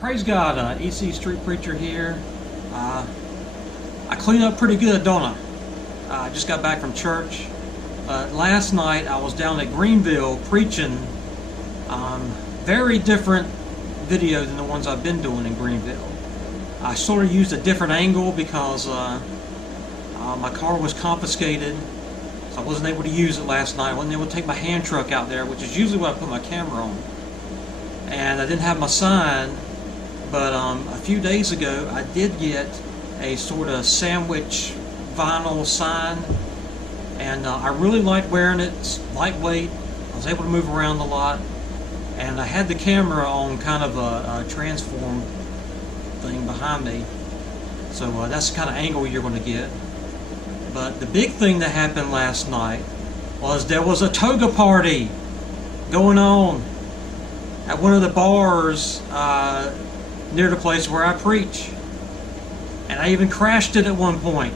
Praise God, EC Street Preacher here. I clean up pretty good, don't I? I just got back from church. Last night I was down at Greenville preaching. Very different video than the ones I've been doing in Greenville. I sort of used a different angle because my car was confiscated, so I wasn't able to use it last night. I wasn't able to take my hand truck out there, which is usually what I put my camera on. And I didn't have my sign, but a few days ago I did get a sort of sandwich vinyl sign, and I really like wearing it. It's lightweight. I was able to move around a lot, and I had the camera on kind of a transform thing behind me, so that's the kind of angle you're going to get. But the big thing that happened last night was there was a Toga party going on at one of the bars near the place where I preach, and I even crashed it at one point.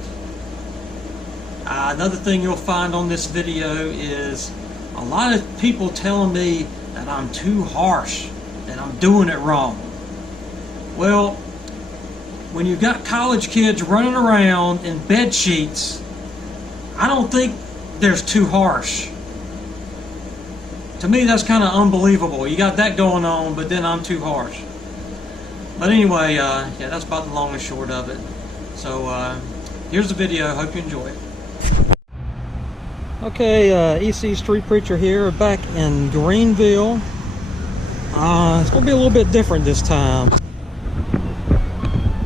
Another thing you'll find on this video is a lot of people telling me that I'm too harsh, that I'm doing it wrong. Well, when you've got college kids running around in bed sheets, I don't think there's too harsh. To me, that's kind of unbelievable. You got that going on, but then I'm too harsh. But anyway, yeah, that's about the long and short of it. So here's the video. Hope you enjoy it. Okay, EC Street Preacher here, back in Greenville. It's going to be a little bit different this time.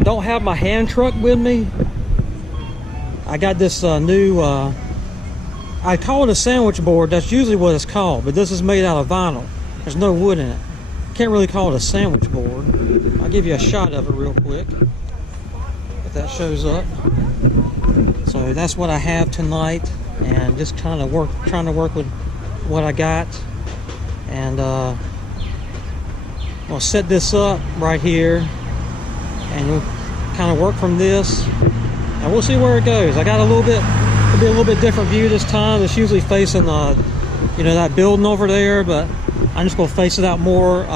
Don't have my hand truck with me. I got this new, I call it a sandwich board. That's usually what it's called, but this is made out of vinyl. There's no wood in it. Can't really call it a sandwich board. I'll give you a shot of it real quick if that shows up. So that's what I have tonight, and just trying to work with what I got. And I'll set this up right here, and we'll kind of work from this, and we'll see where it goes. I got a little bit, it'll be a little bit different view this time. It's usually facing you know, that building over there, but I'm just going to face it out more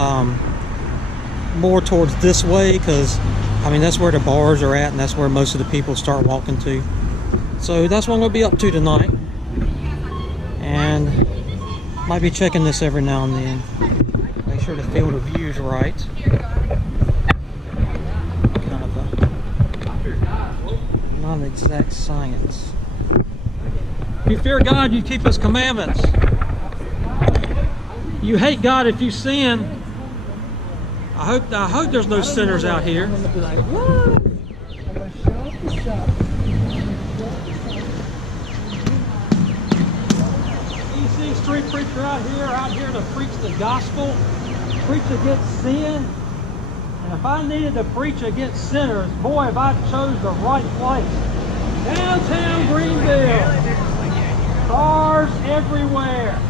towards this way, because I mean that's where the bars are at, and that's where most of the people start walking to. So that's what I'm going to be up to tonight, and might be checking this every now and then. Make sure the field of view is right. Kind of not an exact science. If you fear God, you keep His commandments. You hate God if you sin. I hope there's no sinners out here. EC Street Preacher out here to preach the gospel, preach against sin. And if I needed to preach against sinners, boy, if I chose the right place. Downtown Greenville. Bars everywhere.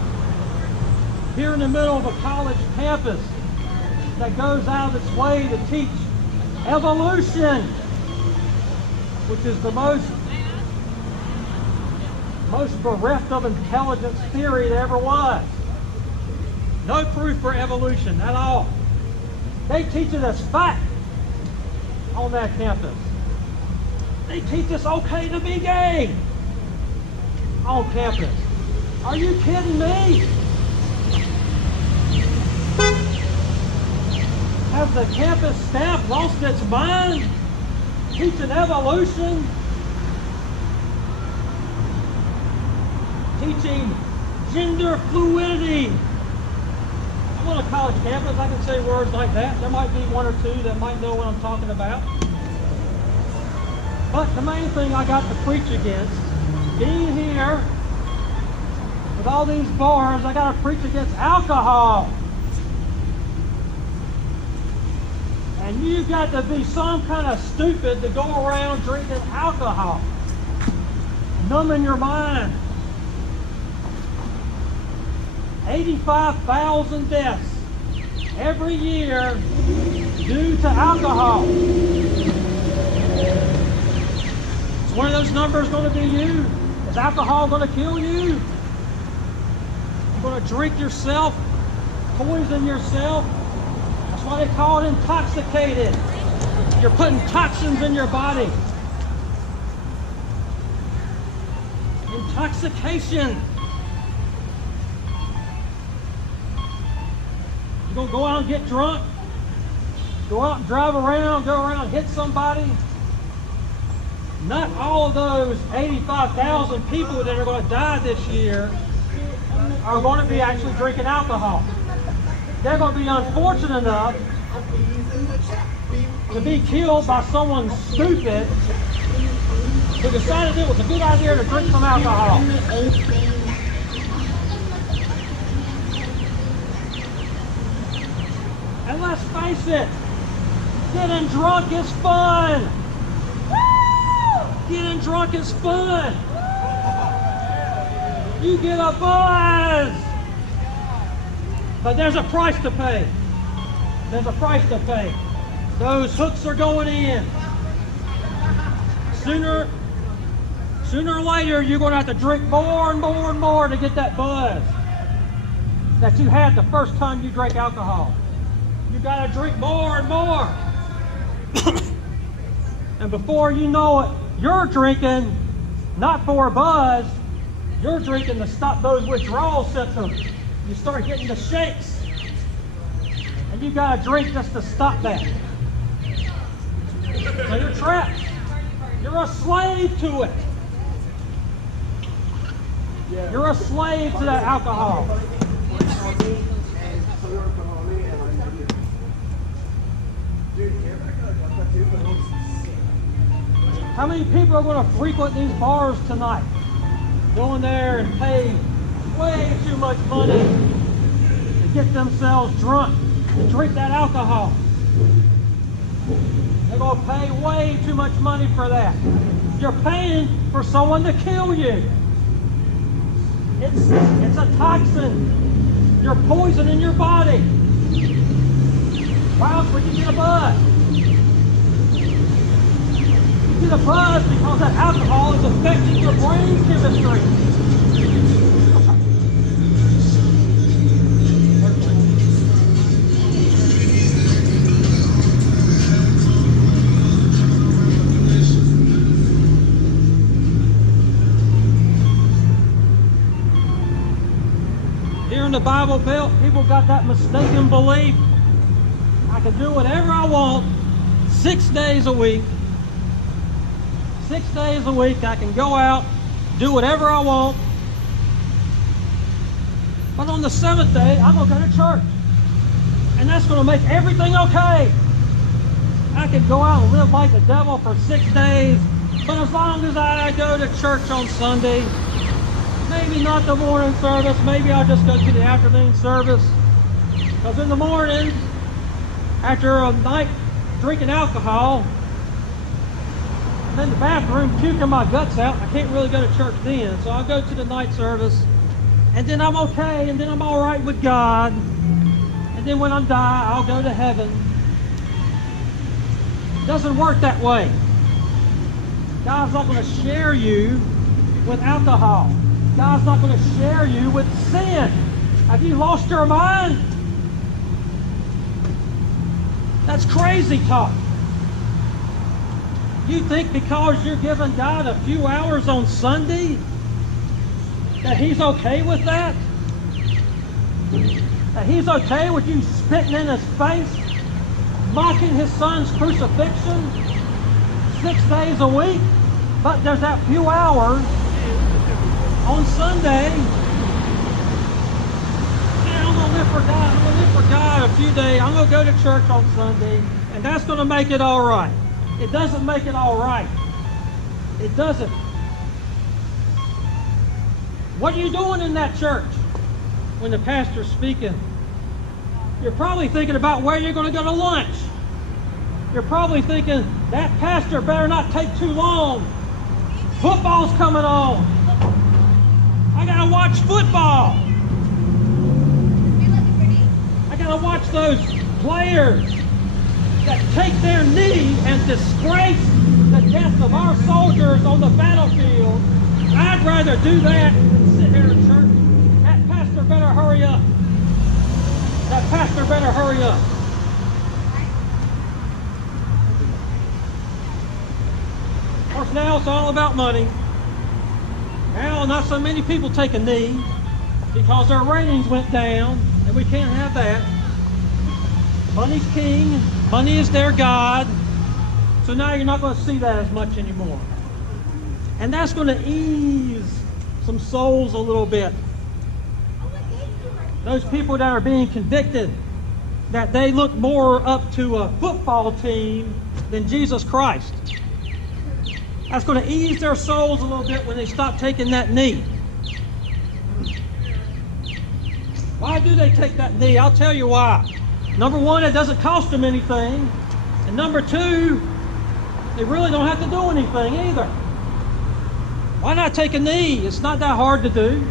Here in the middle of a college campus that goes out of its way to teach evolution, which is the most bereft of intelligence theory there ever was. No proof for evolution at all. They teach it as fact on that campus. They teach us okay to be gay on campus. Are you kidding me? Has the campus staff lost its mind? Teaching evolution? Teaching gender fluidity? I'm on a college campus, I can say words like that. There might be one or two that might know what I'm talking about. But the main thing I got to preach against, being here with all these bars, I got to preach against alcohol. And you've got to be some kind of stupid to go around drinking alcohol, numbing your mind. 85,000 deaths every year due to alcohol. Is one of those numbers going to be you? Is alcohol going to kill you? You're going to drink yourself, poison yourself? That's why they call it intoxicated. You're putting toxins in your body. Intoxication. You're going to go out and get drunk? Go out and drive around, go around, hit somebody? Not all of those 85,000 people that are going to die this year are going to be actually drinking alcohol. They're going to be unfortunate enough to be killed by someone stupid who decided it was a good idea to drink some alcohol. And let's face it, getting drunk is fun. Getting drunk is fun. You get a buzz. But there's a price to pay. There's a price to pay. Those hooks are going in. Sooner or later, you're going to have to drink more and more and more to get that buzz that you had the first time you drank alcohol. You got to drink more and more. And before you know it, you're drinking not for a buzz, you're drinking to stop those withdrawal symptoms. You start getting the shakes, and you got to drink just to stop that. So you're trapped. You're a slave to it. You're a slave to that alcohol. How many people are going to frequent these bars tonight? Go in there and pay way too much money to get themselves drunk, to drink that alcohol. They're going to pay way too much money for that. You're paying for someone to kill you. It's a toxin. You're poisoning your body. Why else would you get a buzz? You get a buzz because that alcohol is affecting your brain chemistry. Here in the Bible Belt, people got that mistaken belief. I can do whatever I want 6 days a week. 6 days a week I can go out, do whatever I want. But on the 7th day, I'm going to go to church. And that's going to make everything okay. I can go out and live like the devil for 6 days, but as long as I go to church on Sunday, maybe not the morning service, maybe I'll just go to the afternoon service. Because in the morning, after a night drinking alcohol, I'm in the bathroom puking my guts out, I can't really go to church then. So I'll go to the night service, and then I'm okay, and then I'm all right with God. And then when I die, I'll go to heaven. It doesn't work that way. God's not going to share you with alcohol. God's not going to share you with sin. Have you lost your mind? That's crazy talk. You think because you're giving God a few hours on Sunday that He's okay with that? That He's okay with you spitting in His face, mocking His Son's crucifixion 6 days a week? But there's that few hours on Sunday. Yeah, I'm going to live for God. I'm going to live for God a few days. I'm going to go to church on Sunday, and that's going to make it all right. It doesn't make it all right. It doesn't. What are you doing in that church when the pastor's speaking? You're probably thinking about where you're going to go to lunch. You're probably thinking, that pastor better not take too long. Football's coming on. I gotta watch football. I gotta watch those players that take their knee and disgrace the death of our soldiers on the battlefield. I'd rather do that than sit here in church. That pastor better hurry up. That pastor better hurry up. course, now it's all about money. Now, not so many people take a knee because their ratings went down, and we can't have that. Money's king. Money is their God. So now you're not going to see that as much anymore. And that's going to ease some souls a little bit. Those people that are being convicted, that they look more up to a football team than Jesus Christ. That's going to ease their souls a little bit when they stop taking that knee. Why do they take that knee? I'll tell you why. Number one, it doesn't cost them anything. And number two, they really don't have to do anything either. Why not take a knee? It's not that hard to do.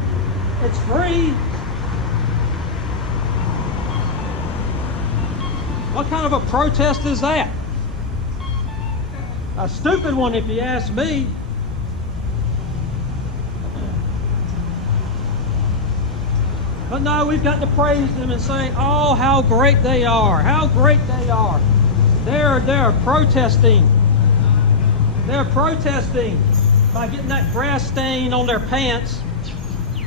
It's free. What kind of a protest is that? A stupid one, if you ask me. But no, we've got to praise them and say, oh, how great they are. How great they are. They're protesting. They're protesting by getting that grass stain on their pants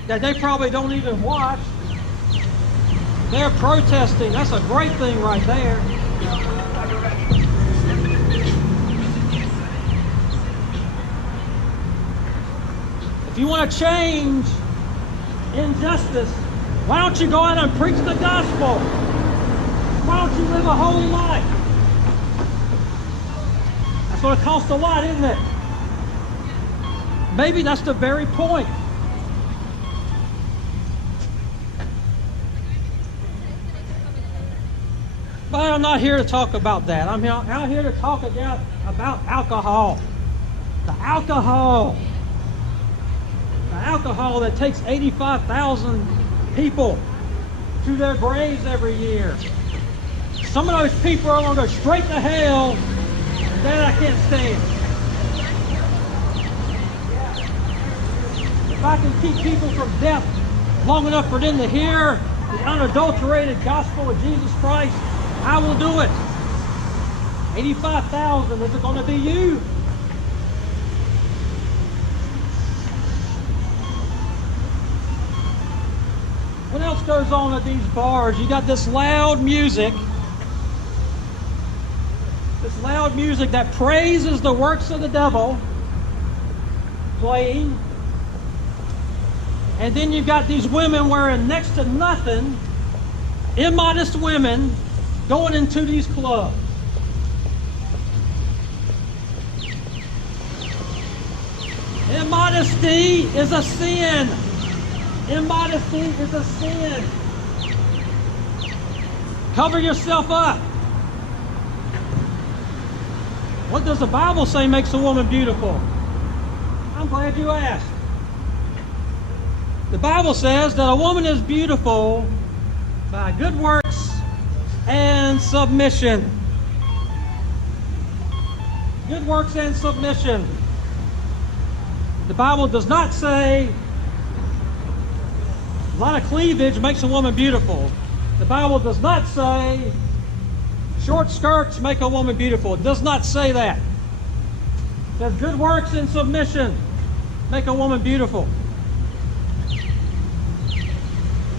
that they probably don't even wash. They're protesting. That's a great thing right there. If you want to change injustice, why don't you go out and preach the gospel? Why don't you live a holy life? That's going to cost a lot, isn't it? Maybe that's the very point. But I'm not here to talk about that. I'm out here to talk about alcohol. The alcohol. The alcohol that takes 85,000 people to their graves every year. Some of those people are going to go straight to hell. That I can't stand. If I can keep people from death long enough for them to hear the unadulterated gospel of Jesus Christ, I will do it. 85,000, is it going to be you? What else goes on at these bars? You got this loud music. This loud music that praises the works of the devil playing. And then you've got these women wearing next to nothing, immodest women, going into these clubs. Immodesty is a sin. Immodesty is a sin. Cover yourself up. What does the Bible say makes a woman beautiful? I'm glad you asked. The Bible says that a woman is beautiful by good works and submission. Good works and submission. The Bible does not say a lot of cleavage makes a woman beautiful. The Bible does not say short skirts make a woman beautiful. It does not say that. It says good works and submission make a woman beautiful.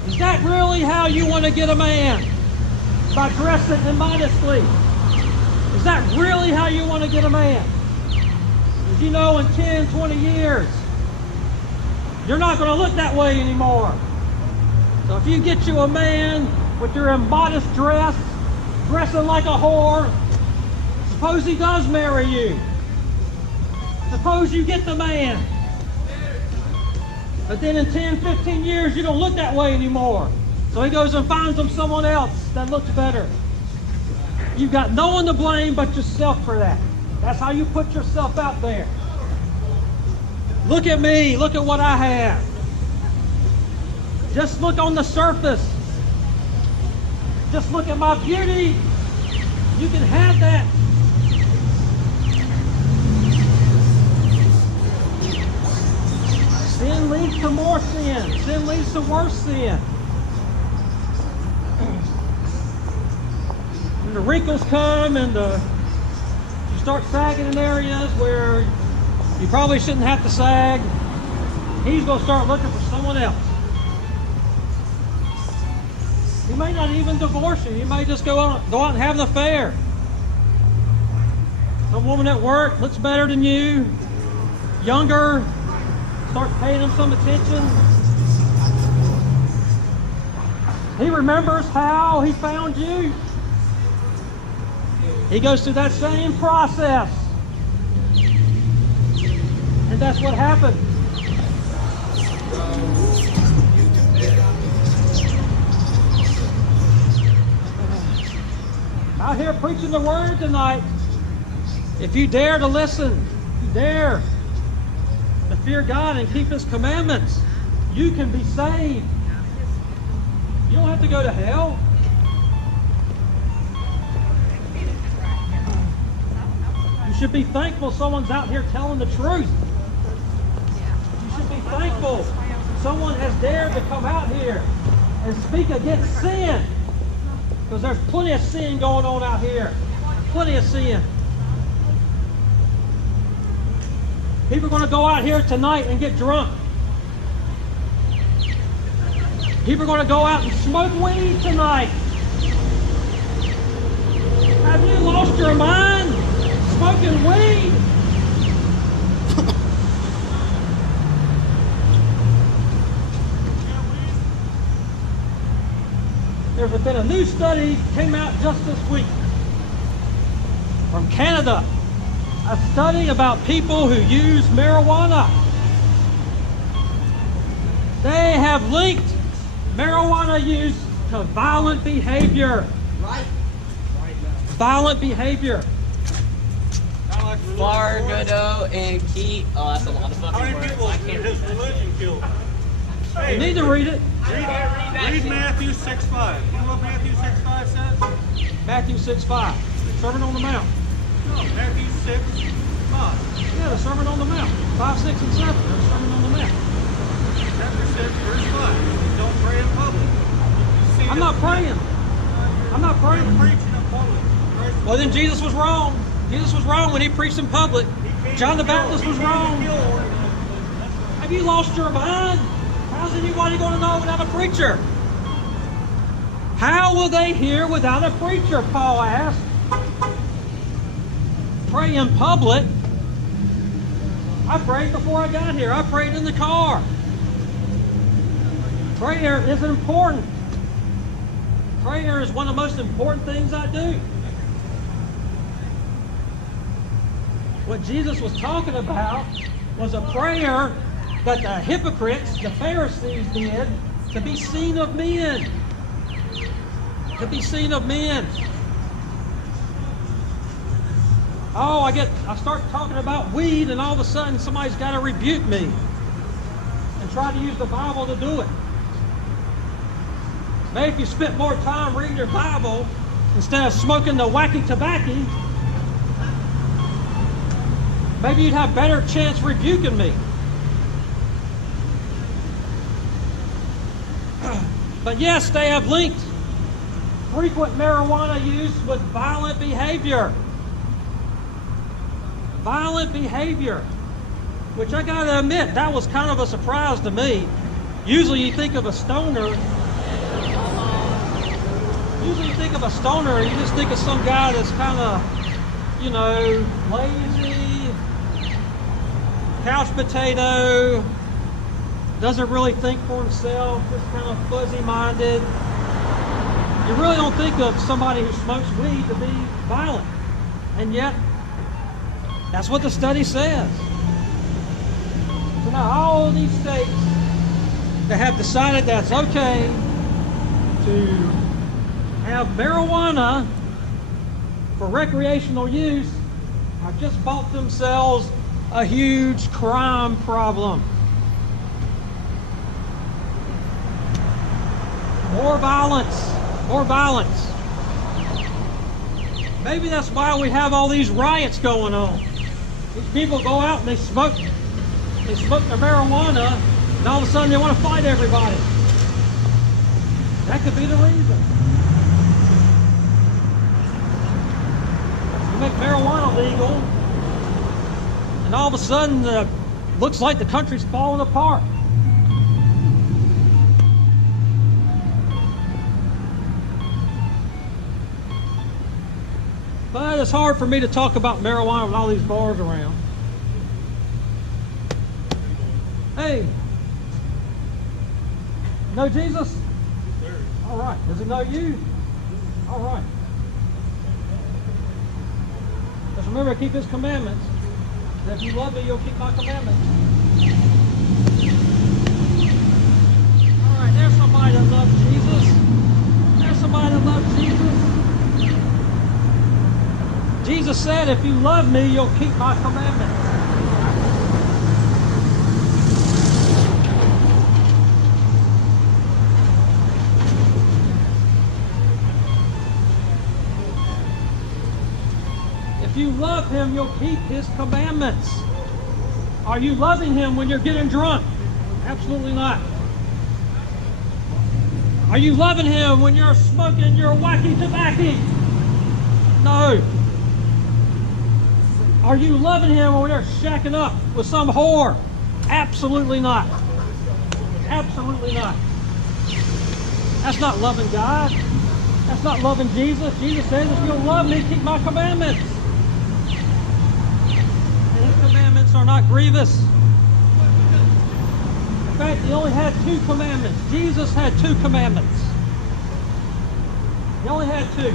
Is that really how you want to get a man? By dressing immodestly? Is that really how you want to get a man? As you know, in 10, 20 years, you're not going to look that way anymore. So if you get you a man with your immodest dress, dressing like a whore, suppose he does marry you. Suppose you get the man. But then in 10, 15 years, you don't look that way anymore. So he goes and finds him someone else that looks better. You've got no one to blame but yourself for that. That's how you put yourself out there. Look at me. Look at what I have. Just look on the surface. Just look at my beauty. You can have that. Sin leads to more sin. Sin leads to worse sin. When the wrinkles come and you start sagging in areas where You probably shouldn't have to sag. He's going to start looking for someone else. He may not even divorce you. He may just go out and have an affair. Some woman at work looks better than you, younger, start paying him some attention. He remembers how he found you. He goes through that same process. And that's what happened. Out here preaching the word tonight. If you dare to listen, if you dare to fear God and keep His commandments, you can be saved. You don't have to go to hell. You should be thankful someone's out here telling the truth. You should be thankful someone has dared to come out here and speak against sin. Because there's plenty of sin going on out here. Plenty of sin. People are going to go out here tonight and get drunk. People are going to go out and smoke weed tonight. Have you lost your mind? Smoking weed? There's been a new study came out just this week from Canada. A study about people who use marijuana. They have linked marijuana use to violent behavior. Right. Violent behavior. Fargo and Key. Oh, that's a lot of fucking words. I can't read that. Religion killed. You need to read it. Read Matthew 6:5. You know what Matthew 6:5 says? Matthew 6:5. Sermon on the Mount. No, Matthew 6:5. Yeah, the Sermon on the Mount. 5, 6, and 7. The Sermon on the Mount. Chapter 6, verse 5. Don't pray in public. I'm not praying. I'm not You're praying. preaching in public. Well, then Jesus was wrong. Jesus was wrong when he preached in public. John the Baptist was wrong. Have you lost your mind? How's anybody going to know without a preacher? How will they hear without a preacher? Paul asked. Pray in public. I prayed before I got here. I prayed in the car. Prayer is important. Prayer is one of the most important things I do. What Jesus was talking about was a prayer that the hypocrites, the Pharisees, did to be seen of men. To be seen of men. Oh, I start talking about weed, and all of a sudden somebody's got to rebuke me and try to use the Bible to do it. Maybe if you spent more time reading your Bible instead of smoking the wacky tobacco, maybe you'd have better chance rebuking me. But yes, they have linked frequent marijuana use with violent behavior. Violent behavior. Which I gotta admit, that was kind of a surprise to me. Usually you think of a stoner. Usually you think of a stoner, you just think of some guy that's kind of, you know, lazy, couch potato, doesn't really think for himself, just kind of fuzzy-minded. You really don't think of somebody who smokes weed to be violent. And yet, that's what the study says. So now all these states that have decided that's okay to have marijuana for recreational use have just bought themselves a huge crime problem. More violence. More violence. Maybe that's why we have all these riots going on. These people go out and they smoke their marijuana, and all of a sudden they want to fight everybody. That could be the reason. You make marijuana legal, And all of a sudden, looks like the country's falling apart. But it's hard for me to talk about marijuana with all these bars around. Hey, know Jesus? All right. Does he know you? All right. Just remember to keep his commandments. And if you love me, you'll keep my commandments. All right, there's somebody that loves Jesus. There's somebody that loves Jesus. Jesus said, if you love me, you'll keep my commandments. If you love him, you'll keep his commandments. Are you loving him when you're getting drunk? Absolutely not. Are you loving him when you're smoking your wacky tobacco? No. Are you loving him when you're shacking up with some whore? Absolutely not. Absolutely not. That's not loving God. That's not loving Jesus. Jesus says, if you'll love me, keep my commandments. And his commandments are not grievous. In fact, he only had 2 commandments. Jesus had 2 commandments. He only had 2.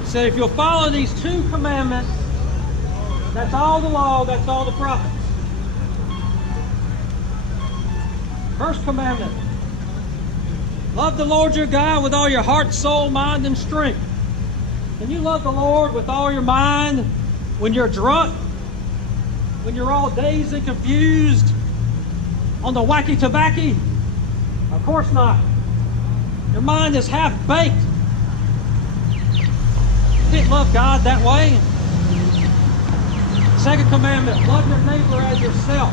He said, if you'll follow these 2 commandments, that's all the law, that's all the prophets. First commandment, love the Lord your God with all your heart, soul, mind, and strength. Can you love the Lord with all your mind when you're drunk? When you're all dazed and confused on the wacky tobacco? Of course not. Your mind is half-baked. You can't love God that way. Second commandment, love your neighbor as yourself.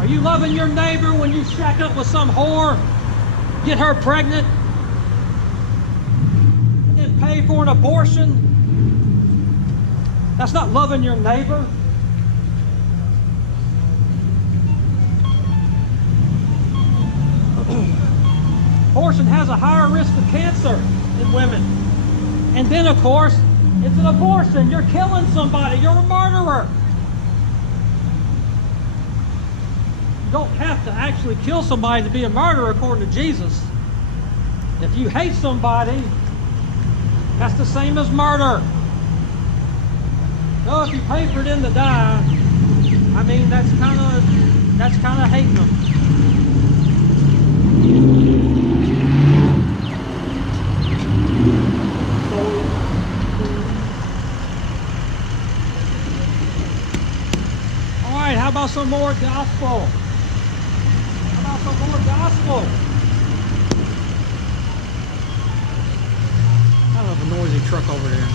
Are you loving your neighbor when you shack up with some whore, get her pregnant, and then pay for an abortion? That's not loving your neighbor. Abortion has a higher risk of cancer in women. And then, of course, it's an abortion. You're killing somebody. You're a murderer. You don't have to actually kill somebody to be a murderer according to Jesus. If you hate somebody, that's the same as murder. No, if you pay for them to die, I mean, that's kind of hating them. How about some more gospel? How about some more gospel? I don't have a noisy truck over there.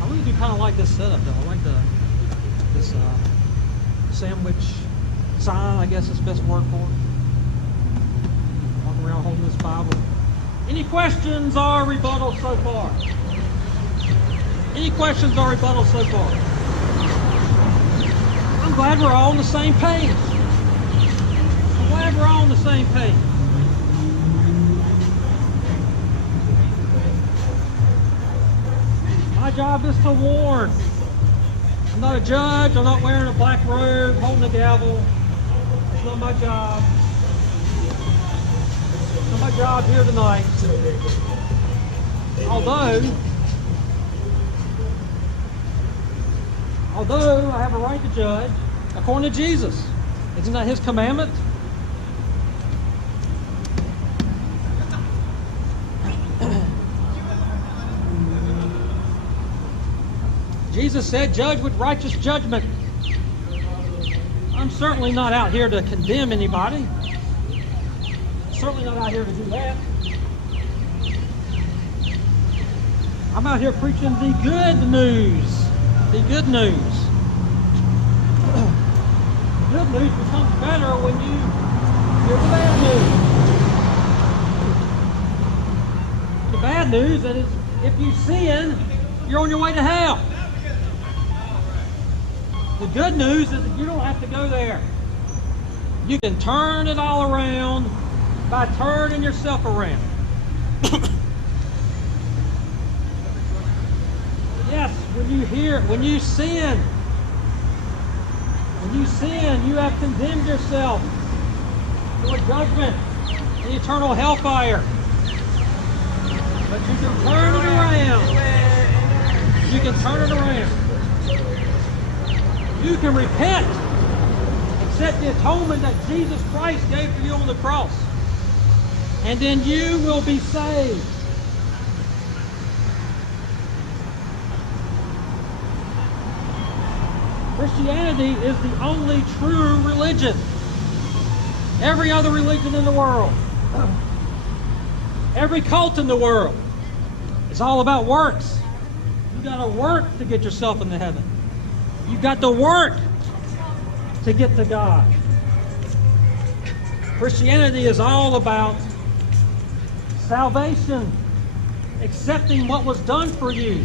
I really do kind of like this setup though. I like this sandwich sign, I guess is the best word for it. Around holding this Bible. Any questions or rebuttals so far? Any questions or rebuttals so far? I'm glad we're all on the same page. I'm glad we're all on the same page. My job is to warn. I'm not a judge. I'm not wearing a black robe, holding a gavel. It's not my job. My job here tonight, although I have a right to judge according to Jesus. Isn't that his commandment? Jesus said, judge with righteous judgment. I'm certainly not out here to condemn anybody. Certainly not out here to do that. I'm out here preaching the good news. The good news. The good news becomes better when you Here's the bad news. The bad news is if you sin, you're on your way to hell. The good news is that you don't have to go there. You can turn it all around by turning yourself around. Yes, when you sin, you have condemned yourself to a judgment, an eternal hellfire. But you can turn it around. You can turn it around. You can repent, accept the atonement that Jesus Christ gave for you on the cross, and then you will be saved. Christianity is the only true religion. Every other religion in the world, every cult in the world, is all about works. You got to work to get yourself into heaven. You got to work to get to God. Christianity is all about salvation, accepting what was done for you.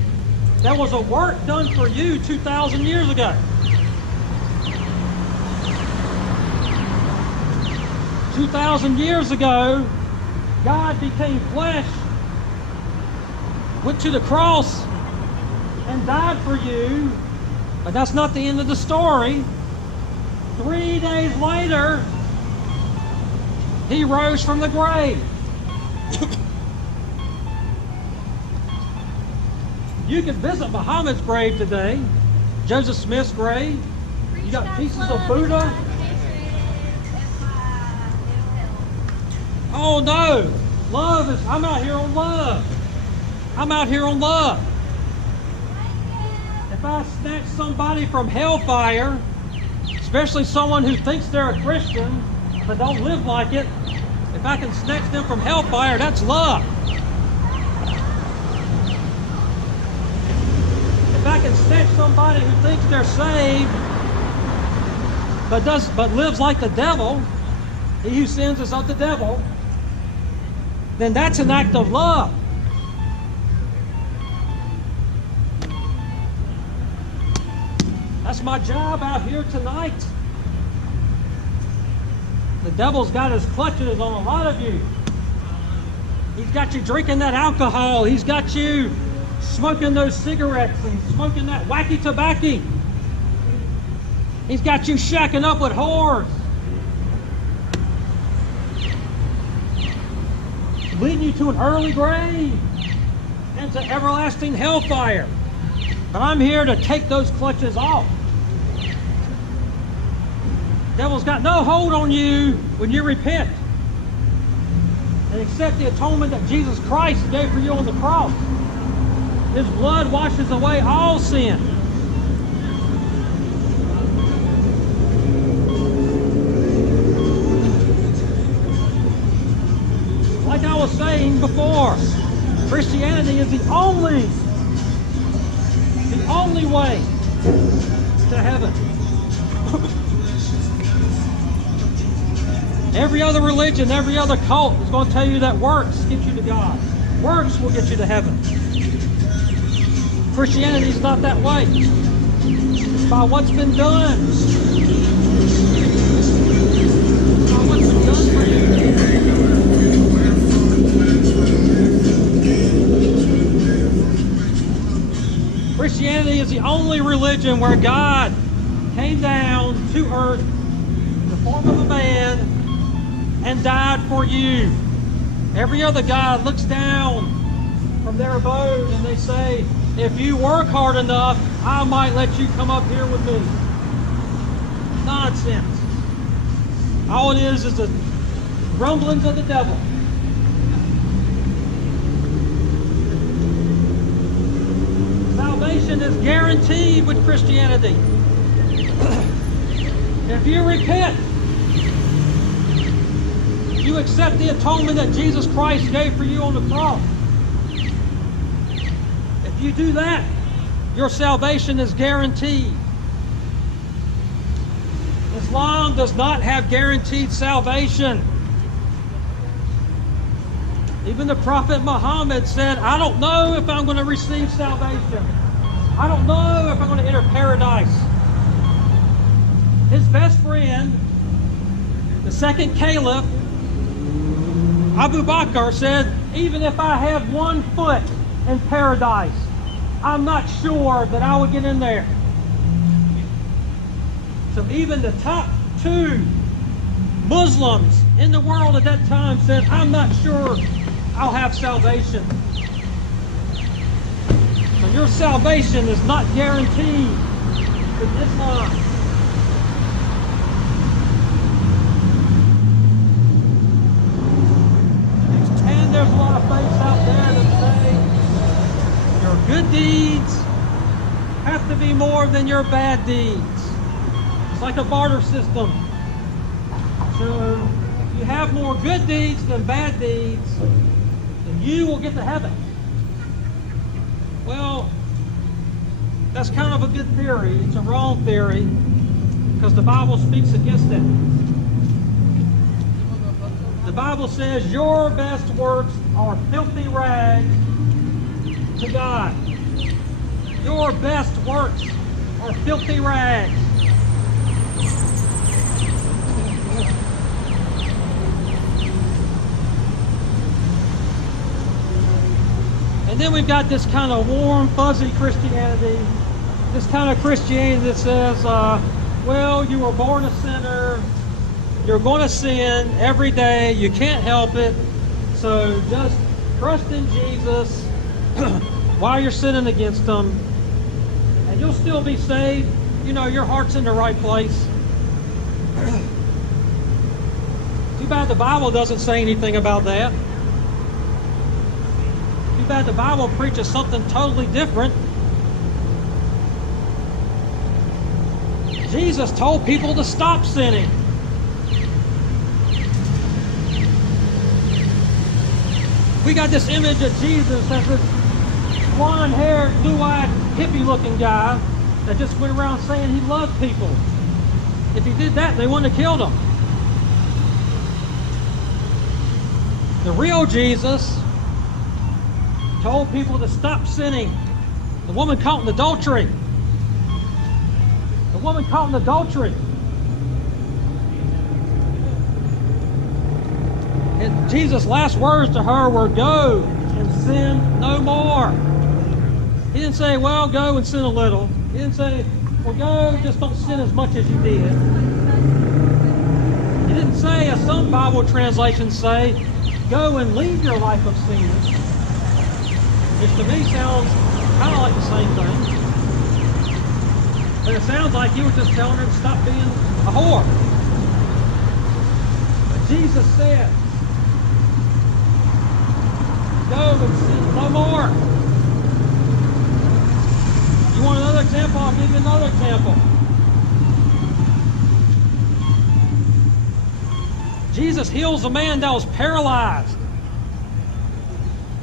There was a work done for you 2,000 years ago. 2,000 years ago, God became flesh, went to the cross, and died for you. But that's not the end of the story. 3 days later, he rose from the grave. You can visit Muhammad's grave today, Joseph Smith's grave. You got pieces of Buddha. Oh no, I'm out here on love. I'm out here on love. If I snatch somebody from hellfire, especially someone who thinks they're a Christian but don't live like it, if I can snatch them from hellfire, that's love. If I can snatch somebody who thinks they're saved but lives like the devil, he who sins is of the devil, then that's an act of love. That's my job out here tonight. The devil's got his clutches on a lot of you. He's got you drinking that alcohol. He's got you smoking those cigarettes and smoking that wacky tobacco. He's got you shacking up with whores. Leading you to an early grave and to everlasting hellfire. But I'm here to take those clutches off. The devil's got no hold on you when you repent and accept the atonement that Jesus Christ gave for you on the cross. His blood washes away all sin. Like I was saying before, Christianity is the only way to heaven. Every other religion, every other cult is going to tell you that works get you to God. Works will get you to heaven. Christianity is not that way. It's by what's been done. It's by what's been done for you. Christianity is the only religion where God came down to earth in the form of a man and died for you. Every other God looks down from their abode and they say, if you work hard enough, I might let you come up here with me. Nonsense. All it is the rumblings of the devil. Salvation is guaranteed with Christianity. If you repent, you accept the atonement that Jesus Christ gave for you on the cross. If you do that, your salvation is guaranteed. The Islam does not have guaranteed salvation. Even the Prophet Muhammad said, I don't know if I'm going to receive salvation. I don't know if I'm going to enter paradise. His best friend, the second caliph, Abu Bakr, said, even if I had 1 foot in paradise, I'm not sure that I would get in there. So even the top 2 Muslims in the world at that time said, I'm not sure I'll have salvation. So your salvation is not guaranteed with Islam. And there's a lot of faiths out there that say your good deeds have to be more than your bad deeds. It's like a barter system. So if you have more good deeds than bad deeds, then you will get to heaven. Well, that's kind of a good theory. It's a wrong theory because the Bible speaks against it. The Bible says your best works are filthy rags to God. Your best works are filthy rags. And then we've got this kind of warm, fuzzy Christianity. This kind of Christianity that says, well, you were born a sinner. You're going to sin every day. You can't help it. So just trust in Jesus while you're sinning against him. And you'll still be saved. You know, your heart's in the right place. Too bad the Bible doesn't say anything about that. Too bad the Bible preaches something totally different. Jesus told people to stop sinning. We got this image of Jesus as this blonde-haired, blue-eyed, hippie-looking guy that just went around saying he loved people. If he did that, they wouldn't have killed him. The real Jesus told people to stop sinning. The woman caught in adultery. The woman caught in adultery. And Jesus' last words to her were, go and sin no more. He didn't say, well, go and sin a little. He didn't say, well, go, just don't sin as much as you did. He didn't say, as some Bible translations say, go and leave your life of sin. Which to me sounds kind of like the same thing. But it sounds like he was just telling her to stop being a whore. But Jesus said, go and sin no more. You want another example? I'll give you another example. Jesus heals a man that was paralyzed.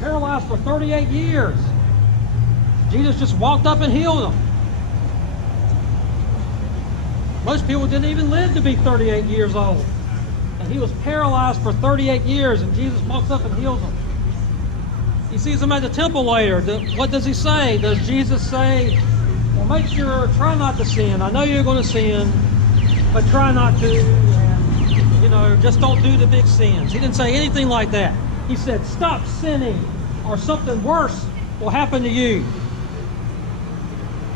Paralyzed for 38 years. Jesus just walked up and healed him. Most people didn't even live to be 38 years old. And he was paralyzed for 38 years, and Jesus walks up and heals him. He sees him at the temple later. What does he say? Does Jesus say, well, make sure, try not to sin. I know you're going to sin, but try not to. And, you know, just don't do the big sins. He didn't say anything like that. He said, stop sinning, or something worse will happen to you.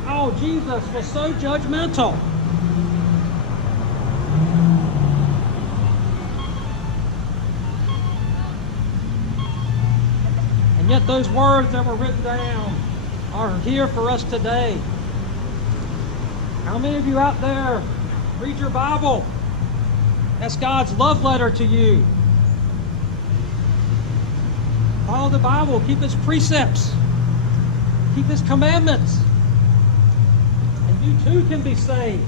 Oh, Jesus was so judgmental. And yet those words that were written down are here for us today. How many of you out there read your Bible? That's God's love letter to you. Follow the Bible. Keep His precepts. Keep His commandments. And you too can be saved.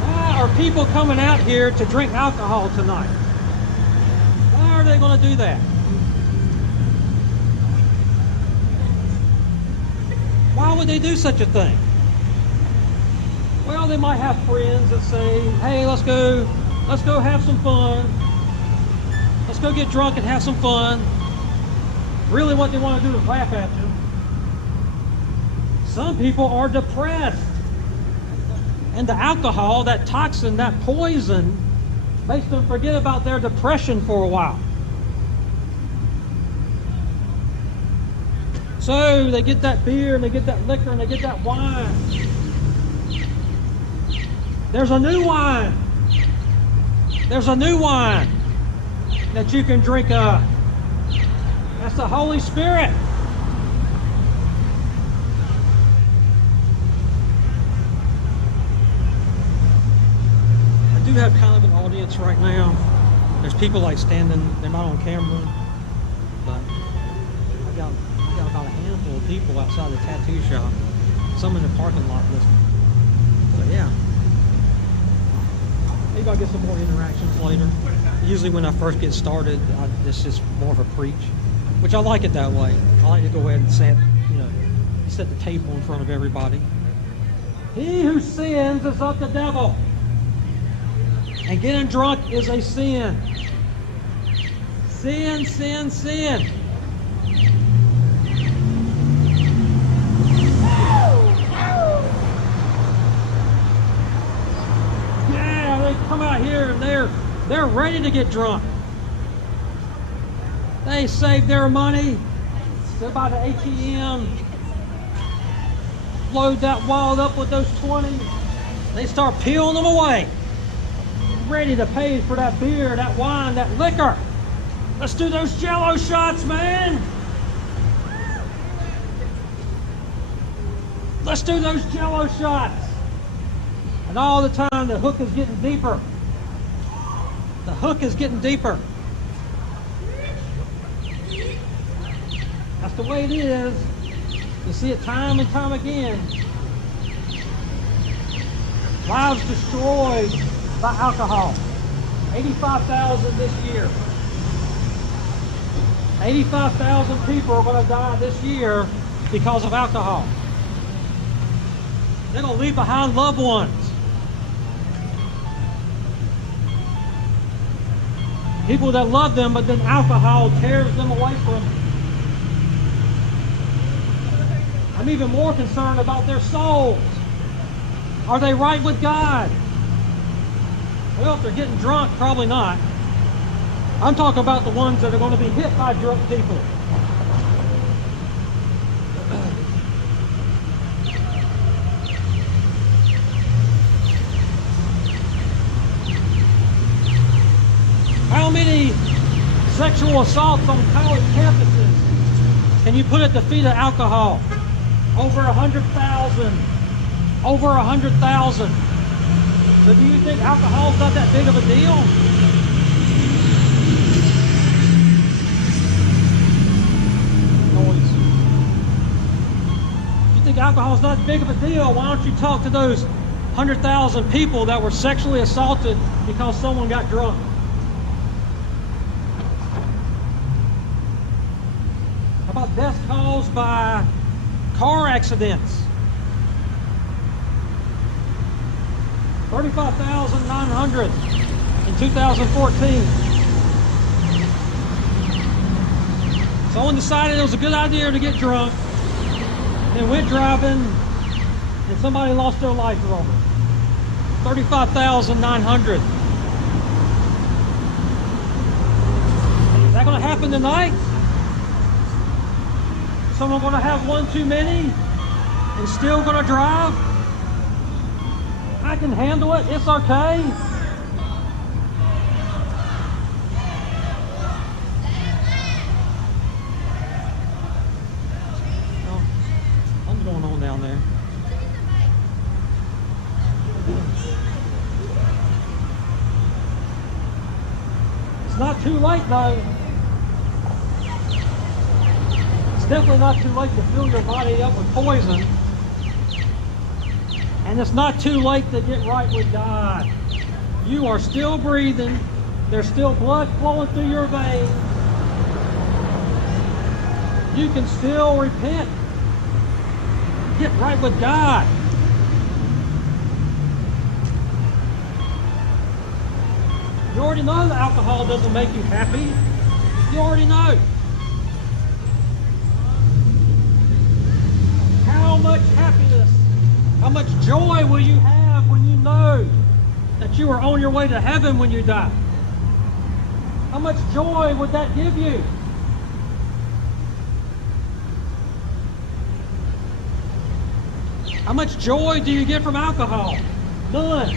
Why are people coming out here to drink alcohol tonight? Why are they going to do that? would they do such a thing? Well, they might have friends that say, hey, let's go have some fun. Let's go get drunk and have some fun. Really what they want to do is laugh at you. Some people are depressed. And the alcohol, that toxin, that poison, makes them forget about their depression for a while. So they get that beer and they get that liquor and they get that wine. There's a new wine. There's a new wine that you can drink of. That's the Holy Spirit. I do have kind of an audience right now. There's people like standing, they're not on camera, but I got about a handful of people outside the tattoo shop. Some in the parking lot listening. So yeah. Maybe I'll get some more interactions later. Usually when I first get started, it's just more of a preach, which I like it that way. I like to go ahead and set the table in front of everybody. He who sins is of the devil, and getting drunk is a sin. Sin, sin, sin. Come out here and they're ready to get drunk. They save their money. They're by the ATM. Load that wallet up with those 20. They start peeling them away. Ready to pay for that beer, that wine, that liquor. Let's do those Jello shots, man. Let's do those Jello shots. And all the time, the hook is getting deeper. The hook is getting deeper. That's the way it is. You see it time and time again. Lives destroyed by alcohol. 85,000 this year. 85,000 people are going to die this year because of alcohol. They're going to leave behind loved ones. People that love them, but then alcohol tears them away from them. I'm even more concerned about their souls. Are they right with God? Well, if they're getting drunk, probably not. I'm talking about the ones that are going to be hit by drunk people. How many sexual assaults on college campuses can you put at the feet of alcohol? Over 100,000. Over 100,000. So do you think alcohol's not that big of a deal? Noise. You think alcohol's not big of a deal? Why don't you talk to those 100,000 people that were sexually assaulted because someone got drunk? How about deaths caused by car accidents? 35,900 in 2014. Someone decided it was a good idea to get drunk and went driving, and somebody lost their life over it. 35,900. Is that going to happen tonight? Someone going to have one too many and still going to drive? I can handle it. It's okay. Oh, something's going on down there. It's not too late though. It's definitely not too late to fill your body up with poison. And it's not too late to get right with God. You are still breathing. There's still blood flowing through your veins. You can still repent. get right with God. You already know that alcohol doesn't make you happy. You already know. How much happiness, how much joy will you have when you know that you are on your way to heaven when you die? How much joy would that give you? How much joy do you get from alcohol? None.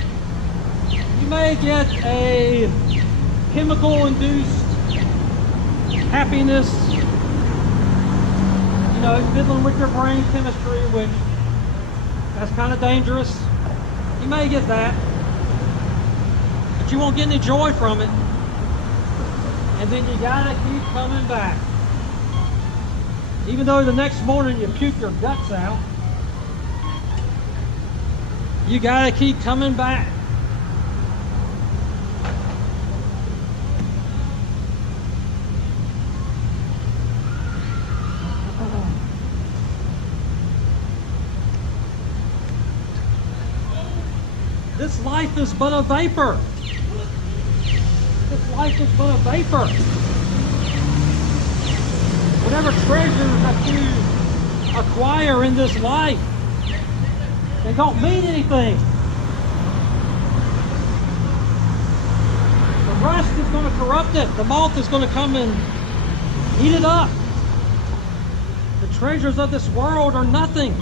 You may get a chemical-induced happiness, you know, fiddling with your brain chemistry, which that's kind of dangerous. You may get that, but you won't get any joy from it. And then you gotta keep coming back. Even though the next morning you puke your guts out, you gotta keep coming back. This life is but a vapor. This life is but a vapor. Whatever treasures that you acquire in this life, they don't mean anything. The rust is going to corrupt it. The moth is going to come and eat it up. The treasures of this world are nothing.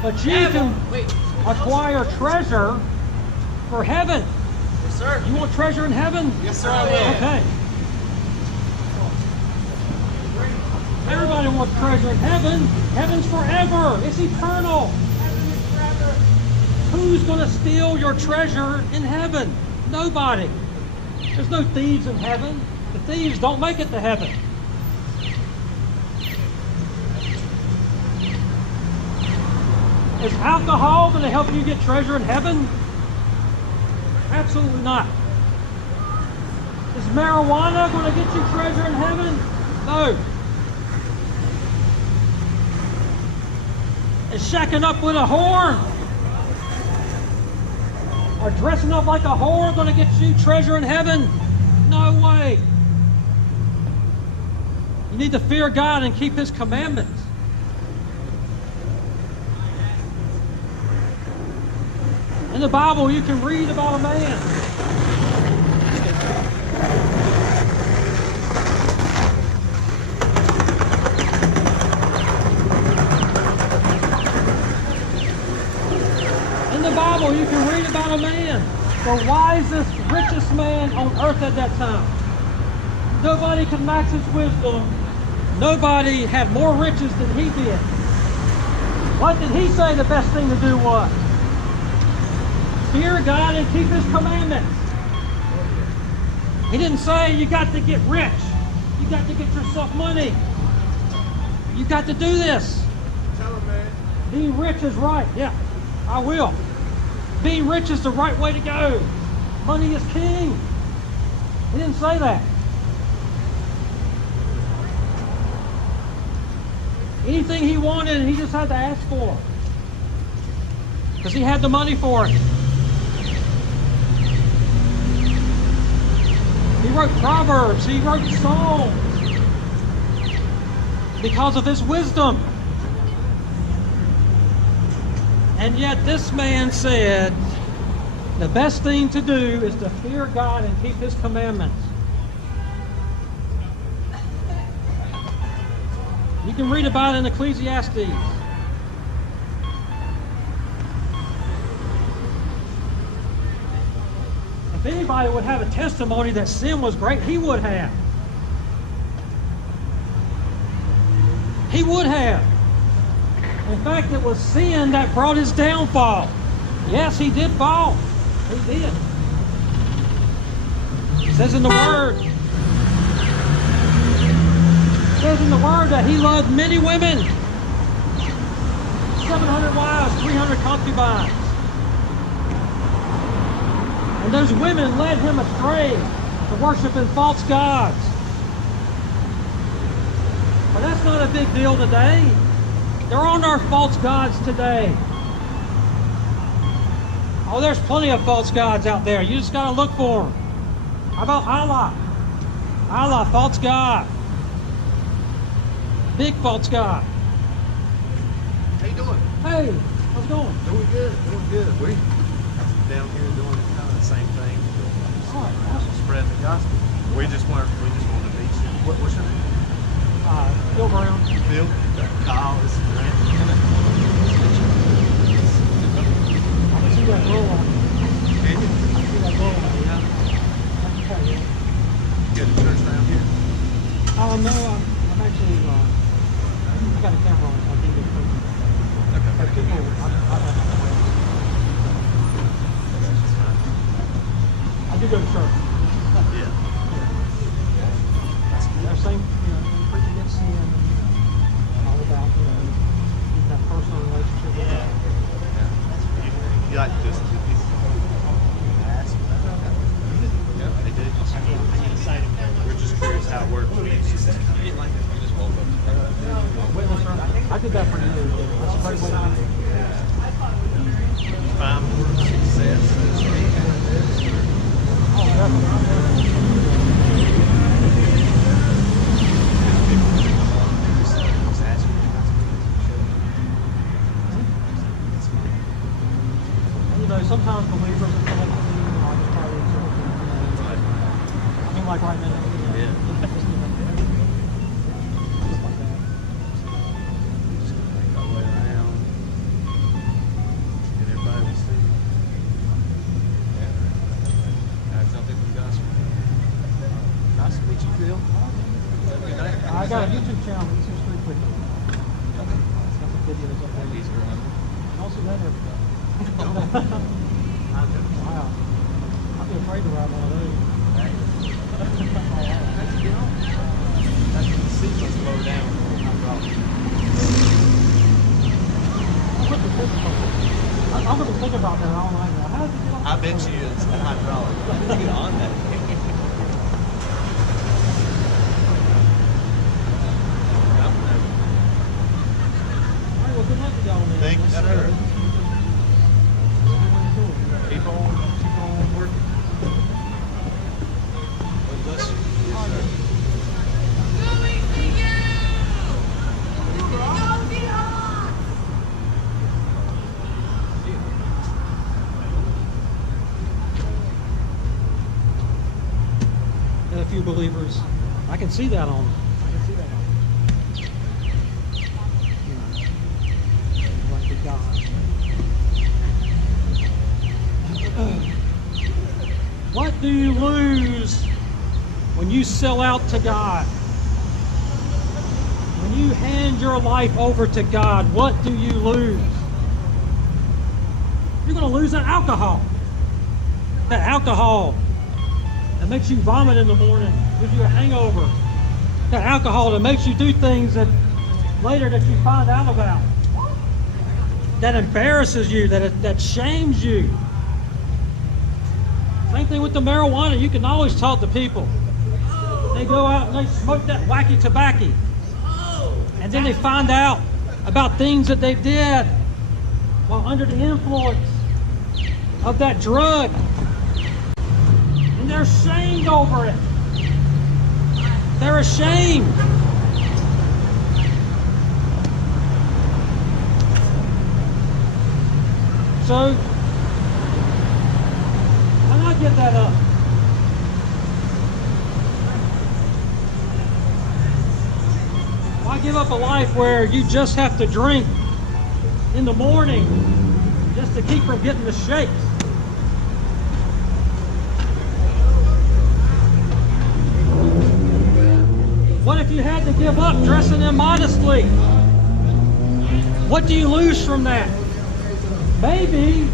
But you can acquire treasure for heaven. Yes, sir. You want treasure in heaven? Yes, sir, I will. Okay. Everybody wants treasure in heaven. Heaven's forever. It's eternal. Who's going to steal your treasure in heaven? Nobody. There's no thieves in heaven. The thieves don't make it to heaven. Is alcohol going to help you get treasure in heaven? Absolutely not. Is marijuana going to get you treasure in heaven? No. Is shacking up with a whore or dressing up like a whore going to get you treasure in heaven? No way. You need to fear God and keep His commandments. In the Bible, you can read about a man. In the Bible, you can read about a man, the wisest, richest man on earth at that time. Nobody could match his wisdom. Nobody had more riches than he did. What did he say the best thing to do was? Fear God and keep His commandments. He didn't say you got to get rich. You got to get yourself money. You got to do this. Tell him, man. Being rich is right. Yeah, I will. Being rich is the right way to go. Money is king. He didn't say that. Anything he wanted, he just had to ask for. Because he had the money for it. He wrote Proverbs, he wrote Psalms because of his wisdom. And yet this man said, the best thing to do is to fear God and keep His commandments. You can read about it in Ecclesiastes. If anybody would have a testimony that sin was great, he would have. He would have. In fact, it was sin that brought his downfall. Yes, he did fall. He did. It says in the Word. It says in the Word that he loved many women. 700 wives, 300 concubines. And those women led him astray to worshiping false gods. But that's not a big deal today. There aren't our false gods today. Oh, there's plenty of false gods out there. You just got to look for them. How about Allah? Allah, false god. Big false god. How you doing? Hey, how's it going? Doing good, doing good. We down here doing kind of the same thing. All right, awesome. Spreading the gospel. We just wanted to meet you. What's your name? Phil Brown. Bill. Kyle. This is Grant. I can see that roll on. Can you? I see that roll on. Yeah. I can tell you. You got a church down here? No, I'm actually, I got a camera on, so I can't get it. Okay. But people, I do go to church. Yeah. They're saying, preaching against sin, and all about, keeping that personal relationship with God. You like just yeah, they did. We're just curious how it works. Witness, I did that for years. That's a great way to do it. Find more success. Oh, definitely. Sometimes believers are collectively, just probably I mean, like right now. Yeah. Just gonna make our way around. Get everybody to see. Yeah. That's something from gospel. Nice to meet you, Phil. I got a YouTube channel, YouTube Street Preacher. Got some videos up there. Easier one. I'll see that every day. Wow. I'd be afraid to ride one of those. That's when the seat must slow down. I'm going to think about that all night now. How did you get on? I bet you it's the hydraulic. How did you get on that? All right, well, good luck to y'all on that. Thank you, sir. Keep on working. God bless you. Yes, sir. And a few believers. I can see that on. I can see that on. Right to God. What do you lose when you sell out to God? When you hand your life over to God, what do you lose? You're going to lose that alcohol. That alcohol that makes you vomit in the morning, gives you a hangover. That alcohol that makes you do things that later that you find out about. That embarrasses you, that shames you. Same thing with the marijuana. You can always talk to people. They go out and they smoke that wacky tobacco. And then they find out about things that they did while under the influence of that drug. And they're ashamed over it. They're ashamed. So, why not get that up? Why give up a life where you just have to drink in the morning just to keep from getting the shakes? What if you had to give up dressing immodestly? What do you lose from that? Maybe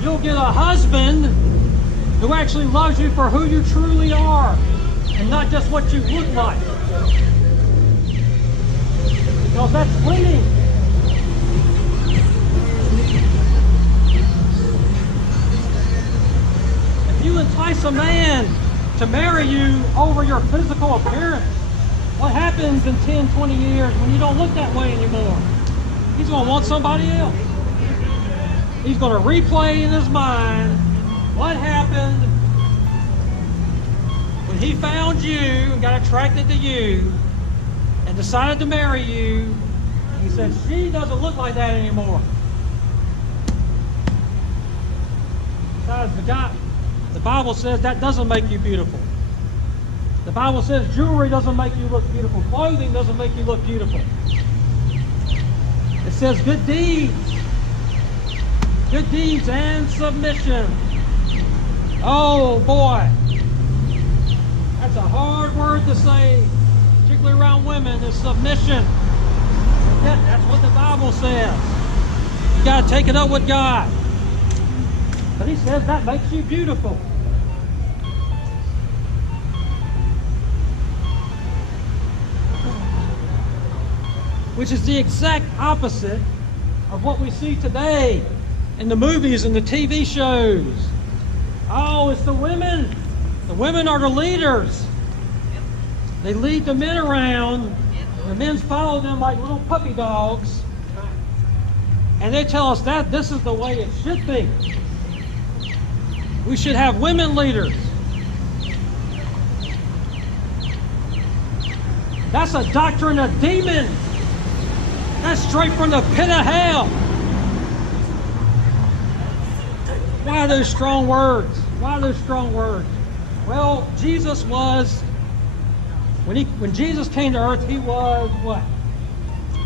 you'll get a husband who actually loves you for who you truly are and not just what you look like. Because that's fleeting. If you entice a man to marry you over your physical appearance, What happens in 10, 20 years when you don't look that way anymore? He's going to want somebody else. He's going to replay in his mind what happened when he found you and got attracted to you and decided to marry you. He said, she doesn't look like that anymore. Besides, the Bible says that doesn't make you beautiful. The Bible says jewelry doesn't make you look beautiful. Clothing doesn't make you look beautiful. It says good deeds and submission. Oh boy, that's a hard word to say, particularly around women, is submission. But yet, that's what the Bible says. You got to take it up with God. But he says that makes you beautiful. Which is the exact opposite of what we see today in the movies and the TV shows. Oh, it's the women. The women are the leaders. They lead the men around. The men follow them like little puppy dogs. And they tell us that this is the way it should be. We should have women leaders. That's a doctrine of demons. That's straight from the pit of hell. Why those strong words? Why those strong words? Well, Jesus was, when Jesus came to earth, he was what?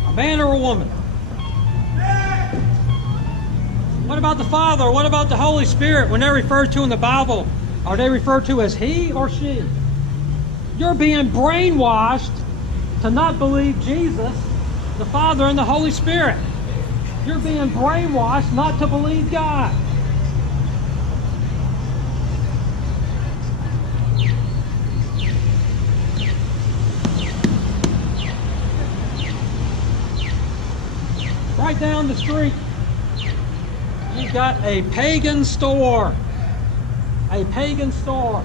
A man or a woman? What about the Father? What about the Holy Spirit? When they're referred to in the Bible, are they referred to as he or she? You're being brainwashed to not believe Jesus, the Father, and the Holy Spirit. You're being brainwashed not to believe God. Right down the street, you've got a pagan store. A pagan store.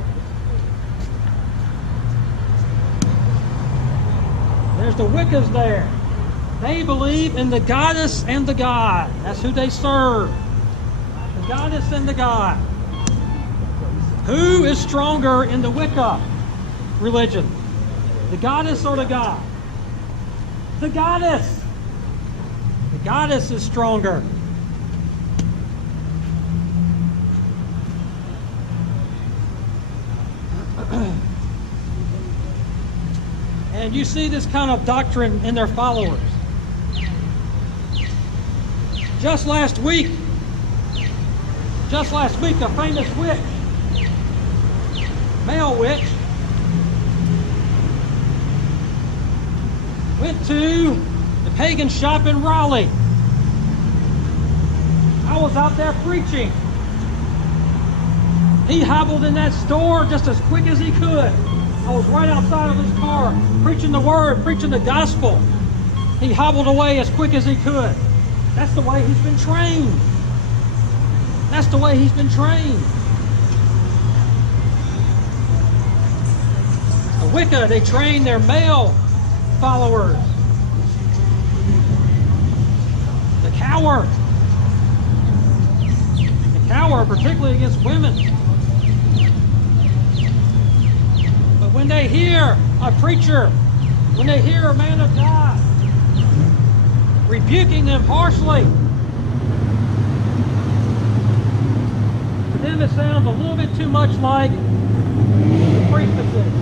There's the Wiccas there. They believe in the goddess and the god. That's who they serve. The goddess and the god. Who is stronger in the Wicca religion? The goddess or the god? The goddess. The goddess is stronger. And you see this kind of doctrine in their followers. Just last week, a famous witch, male witch, went to the pagan shop in Raleigh. I was out there preaching. He hobbled in that store just as quick as he could. I was right outside of his car, preaching the word, preaching the gospel. He hobbled away as quick as he could. That's the way he's been trained. That's the way he's been trained. The Wicca, they train their male followers. The cower. The cower, particularly against women. But when they hear a preacher, when they hear a man of God rebuking them harshly, to them it sounds a little bit too much like the priestesses.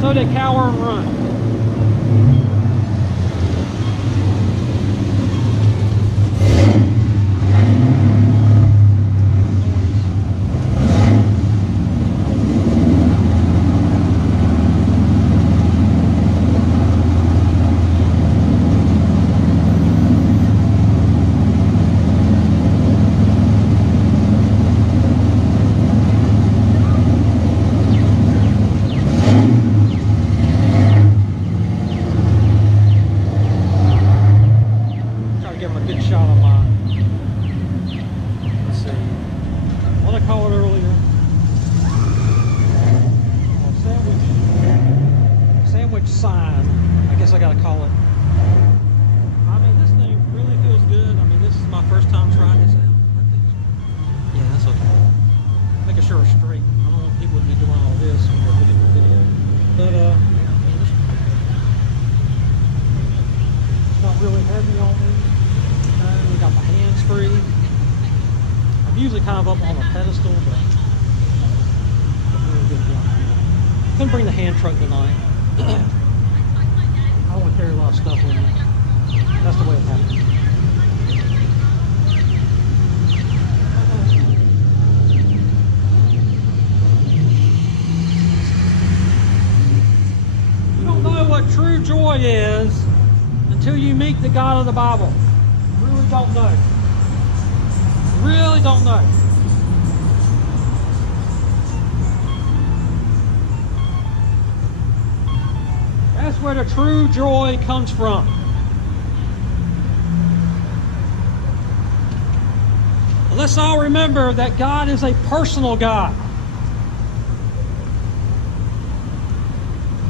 So they cower and run. sign, I guess I gotta call it. I mean, this thing really feels good. I mean, this is my first time trying this out. Yeah, that's okay. Making sure it's straight. I don't want people to be doing all this when they're looking at the video. But, it's not really heavy on me. We got my hands free. I'm usually kind of up on a pedestal, but really good job. Couldn't bring the hand truck tonight. I don't want to carry a lot of stuff with me. That's the way it happens. You don't know what true joy is until you meet the God of the Bible. You really don't know. Really don't know. That's where the true joy comes from. Let's all remember that God is a personal God.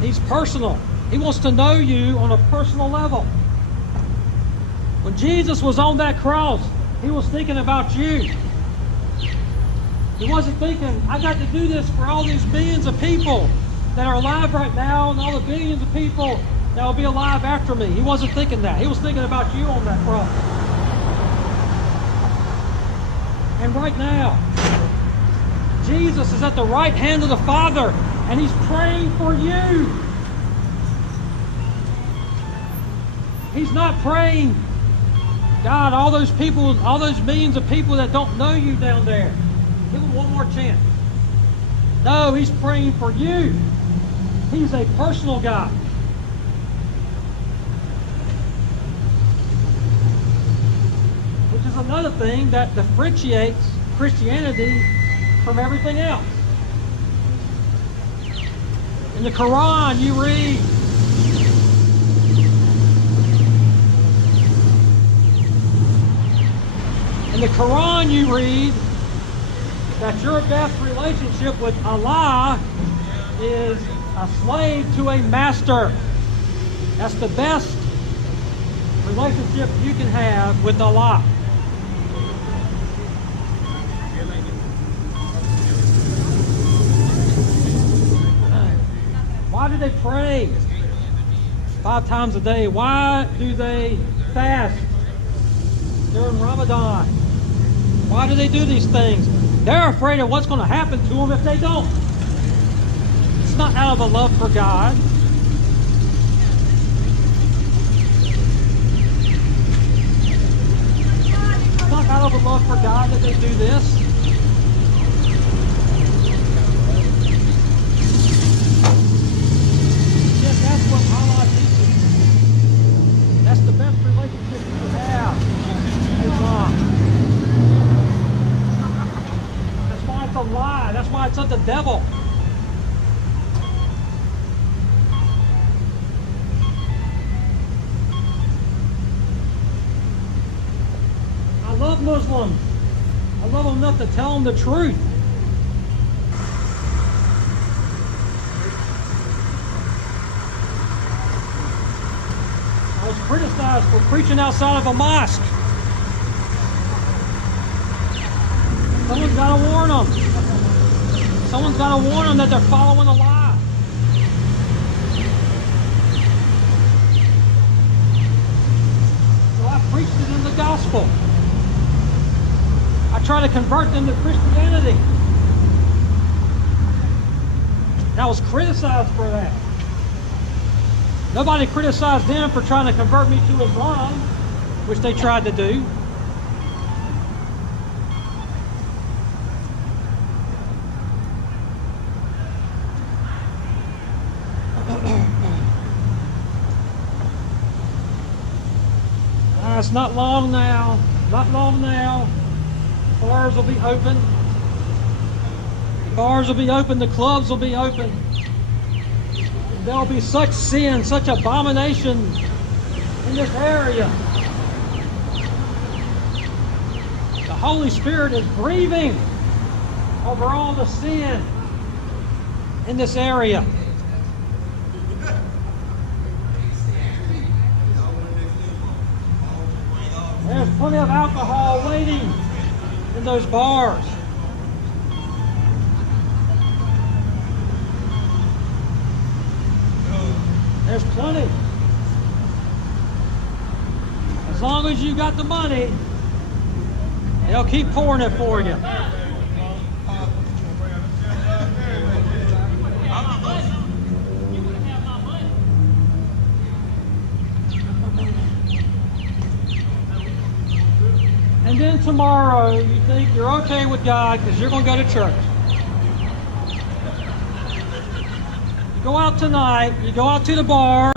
He's personal. He wants to know you on a personal level. When Jesus was on that cross, he was thinking about you. He wasn't thinking, I got to do this for all these billions of people that are alive right now and all the billions of people that will be alive after me. He wasn't thinking that. He was thinking about you on that cross. And right now, Jesus is at the right hand of the Father, and he's praying for you. He's not praying, God, all those people, all those millions of people that don't know you down there, give them one more chance. No, he's praying for you. He's a personal God. Which is another thing that differentiates Christianity from everything else. In the Quran, you read, that your best relationship with Allah is a slave to a master. That's the best relationship you can have with Allah. Why do they pray 5 times a day? Why do they fast during Ramadan? Why do they do these things? They're afraid of what's going to happen to them if they don't. It's not out of a love for God. It's not out of a love for God that they do this. Yes, that's what Allah teaches. That's the best relationship you can have. Islam. That's why it's a lie. That's why it's of the devil. I love Muslims. I love them enough to tell them the truth. I was criticized for preaching outside of a mosque. Someone's got to warn them. Someone's got to warn them that they're following a lie. So I preached it in the gospel. I try to convert them to Christianity. And I was criticized for that. Nobody criticized them for trying to convert me to Islam, which they tried to do. It's not long now. Not long now. Bars will be open. Bars will be open. The clubs will be open. There'll be such sin, such abomination in this area. The Holy Spirit is grieving over all the sin in this area. There's plenty of alcohol waiting in those bars. There's plenty. As long as you got the money, they'll keep pouring it for you. And then tomorrow, you think you're okay with God because you're going to go to church. You go out tonight, you go out to the bar,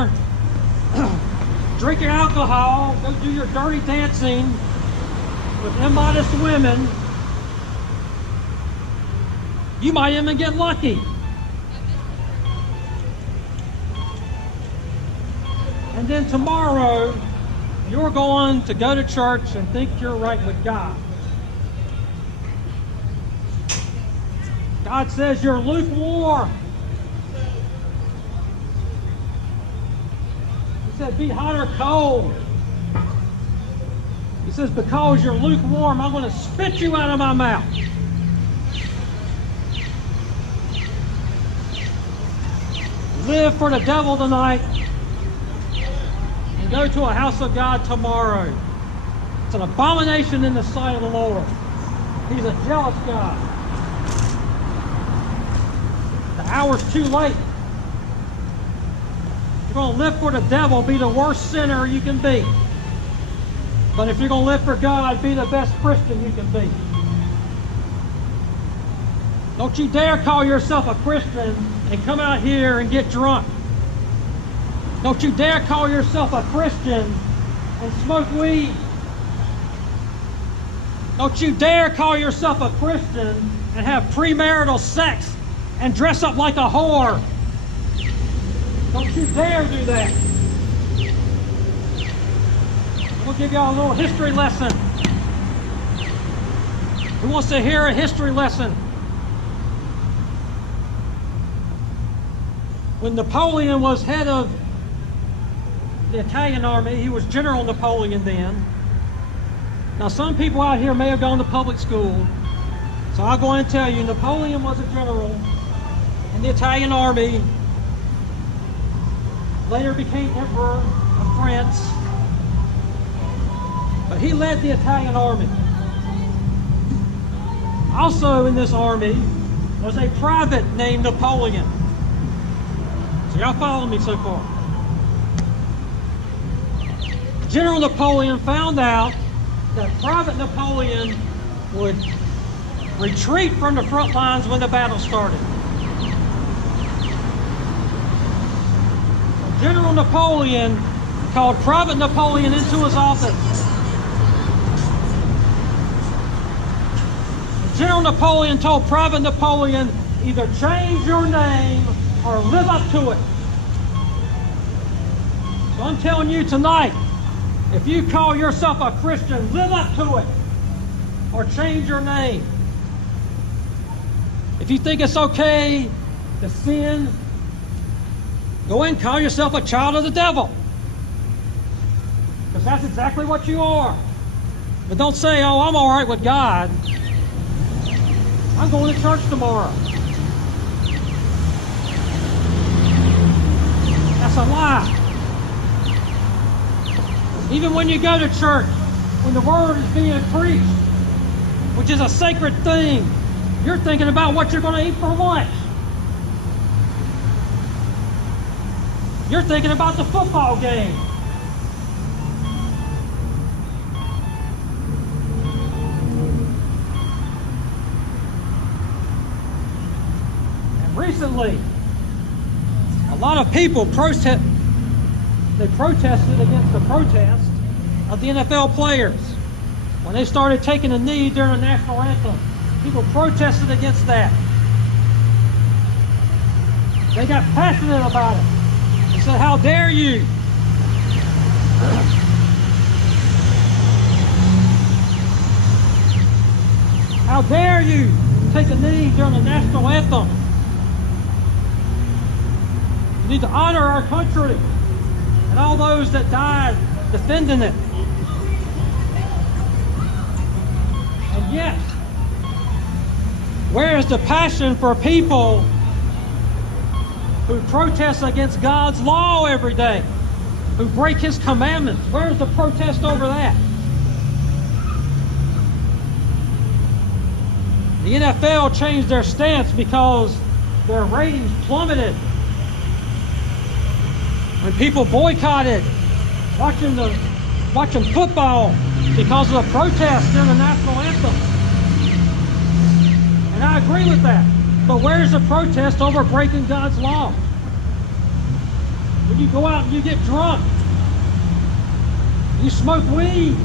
drink your alcohol, go do your dirty dancing with immodest women. You might even get lucky. And then tomorrow, you're going to go to church and think you're right with God. God says you're lukewarm. He said, be hot or cold. He says, because you're lukewarm, I'm going to spit you out of my mouth. Live for the devil tonight. Go to a house of God tomorrow. It's an abomination in the sight of the Lord. He's a jealous God. The hour's too late. If you're going to live for the devil, be the worst sinner you can be. But if you're going to live for God, be the best Christian you can be. Don't you dare call yourself a Christian and come out here and get drunk. Don't you dare call yourself a Christian and smoke weed. Don't you dare call yourself a Christian and have premarital sex and dress up like a whore. Don't you dare do that. We'll give y'all a little history lesson. Who wants to hear a history lesson? When Napoleon was head of the Italian army, he was General Napoleon then. Now some people out here may have gone to public school, so I'll go and tell you, Napoleon was a general in the Italian army, later became Emperor of France, but he led the Italian army. Also in this army was a private named Napoleon. So y'all follow me so far? General Napoleon found out that Private Napoleon would retreat from the front lines when the battle started. General Napoleon called Private Napoleon into his office. General Napoleon told Private Napoleon, either change your name or live up to it. So I'm telling you tonight, if you call yourself a Christian, live up to it or change your name. If you think it's okay to sin, go ahead and call yourself a child of the devil. Because that's exactly what you are. But don't say, oh, I'm all right with God. I'm going to church tomorrow. That's a lie. Even when you go to church, when the word is being preached, which is a sacred thing, you're thinking about what you're going to eat for lunch. You're thinking about the football game. And recently, a lot of people protested against the protest of the NFL players. When they started taking a knee during the national anthem, people protested against that. They got passionate about it. They said, how dare you? How dare you take a knee during the national anthem? You need to honor our country and all those that died defending it. Yet, where is the passion for people who protest against God's law every day, who break His commandments? Where's the protest over that? The NFL changed their stance because their ratings plummeted. When people boycotted watching football because of the protest during the national anthem. And I agree with that. But where's the protest over breaking God's law? When you go out and you get drunk, you smoke weed,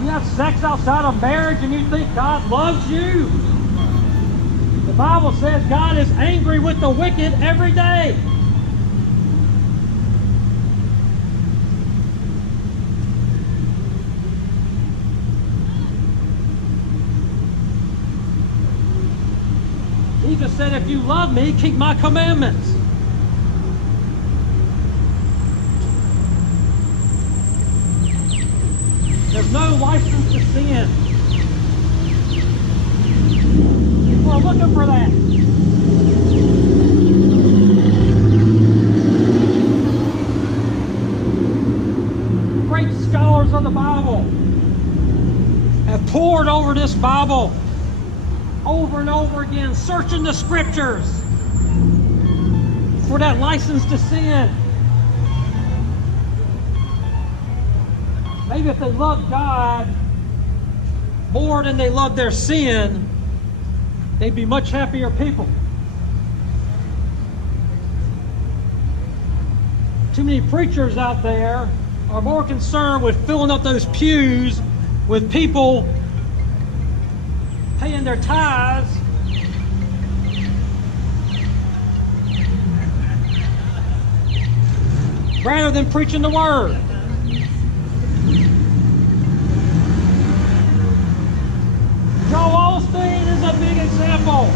you have sex outside of marriage and you think God loves you. The Bible says God is angry with the wicked every day. Jesus said, if you love me, keep my commandments. There's no license to sin. People are looking for that. Great scholars of the Bible have pored over this Bible over and over again, searching the scriptures for that license to sin. Maybe if they loved God more than they loved their sin, they'd be much happier people. Too many preachers out there are more concerned with filling up those pews with people paying their tithes rather than preaching the word. Joel Osteen is a big example.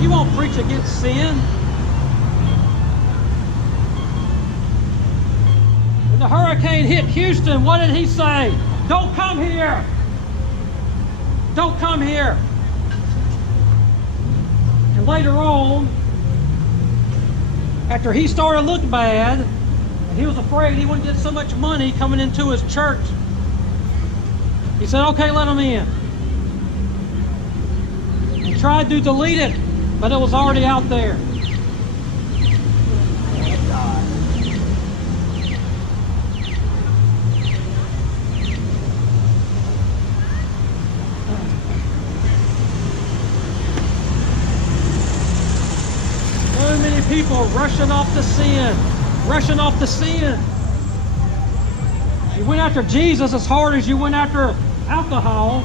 He won't preach against sin. When the hurricane hit Houston, what did he say? Don't come here. Don't come here. And later on, after he started to look bad, and he was afraid he wouldn't get so much money coming into his church, he said, okay, let him in. He tried to delete it, but it was already out there. So many people rushing off to sin. Rushing off to sin. You went after Jesus as hard as you went after alcohol.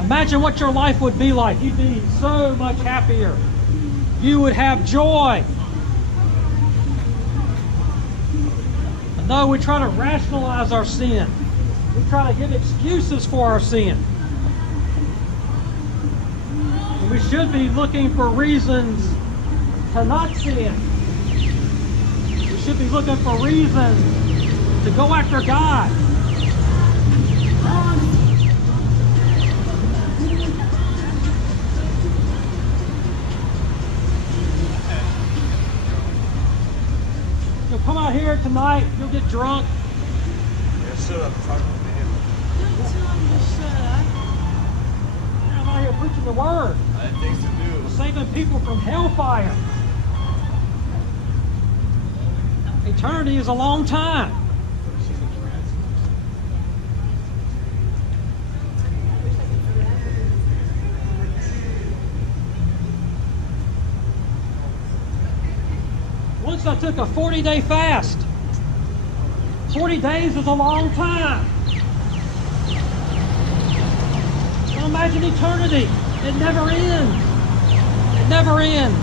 Imagine what your life would be like. You'd be so much happier. You would have joy. But no, we try to rationalize our sin. We try to give excuses for our sin. And we should be looking for reasons to not sin. We should be looking for reasons to go after God. You'll come out here tonight, you'll get drunk. Yeah, shut up. Talk to him. Don't tell him to shut up. I'm out here preaching the word. I had things to do. Saving people from hellfire. Eternity is a long time. Once I took a 40-day fast. 40 days is a long time. Now imagine eternity. It never ends. It never ends.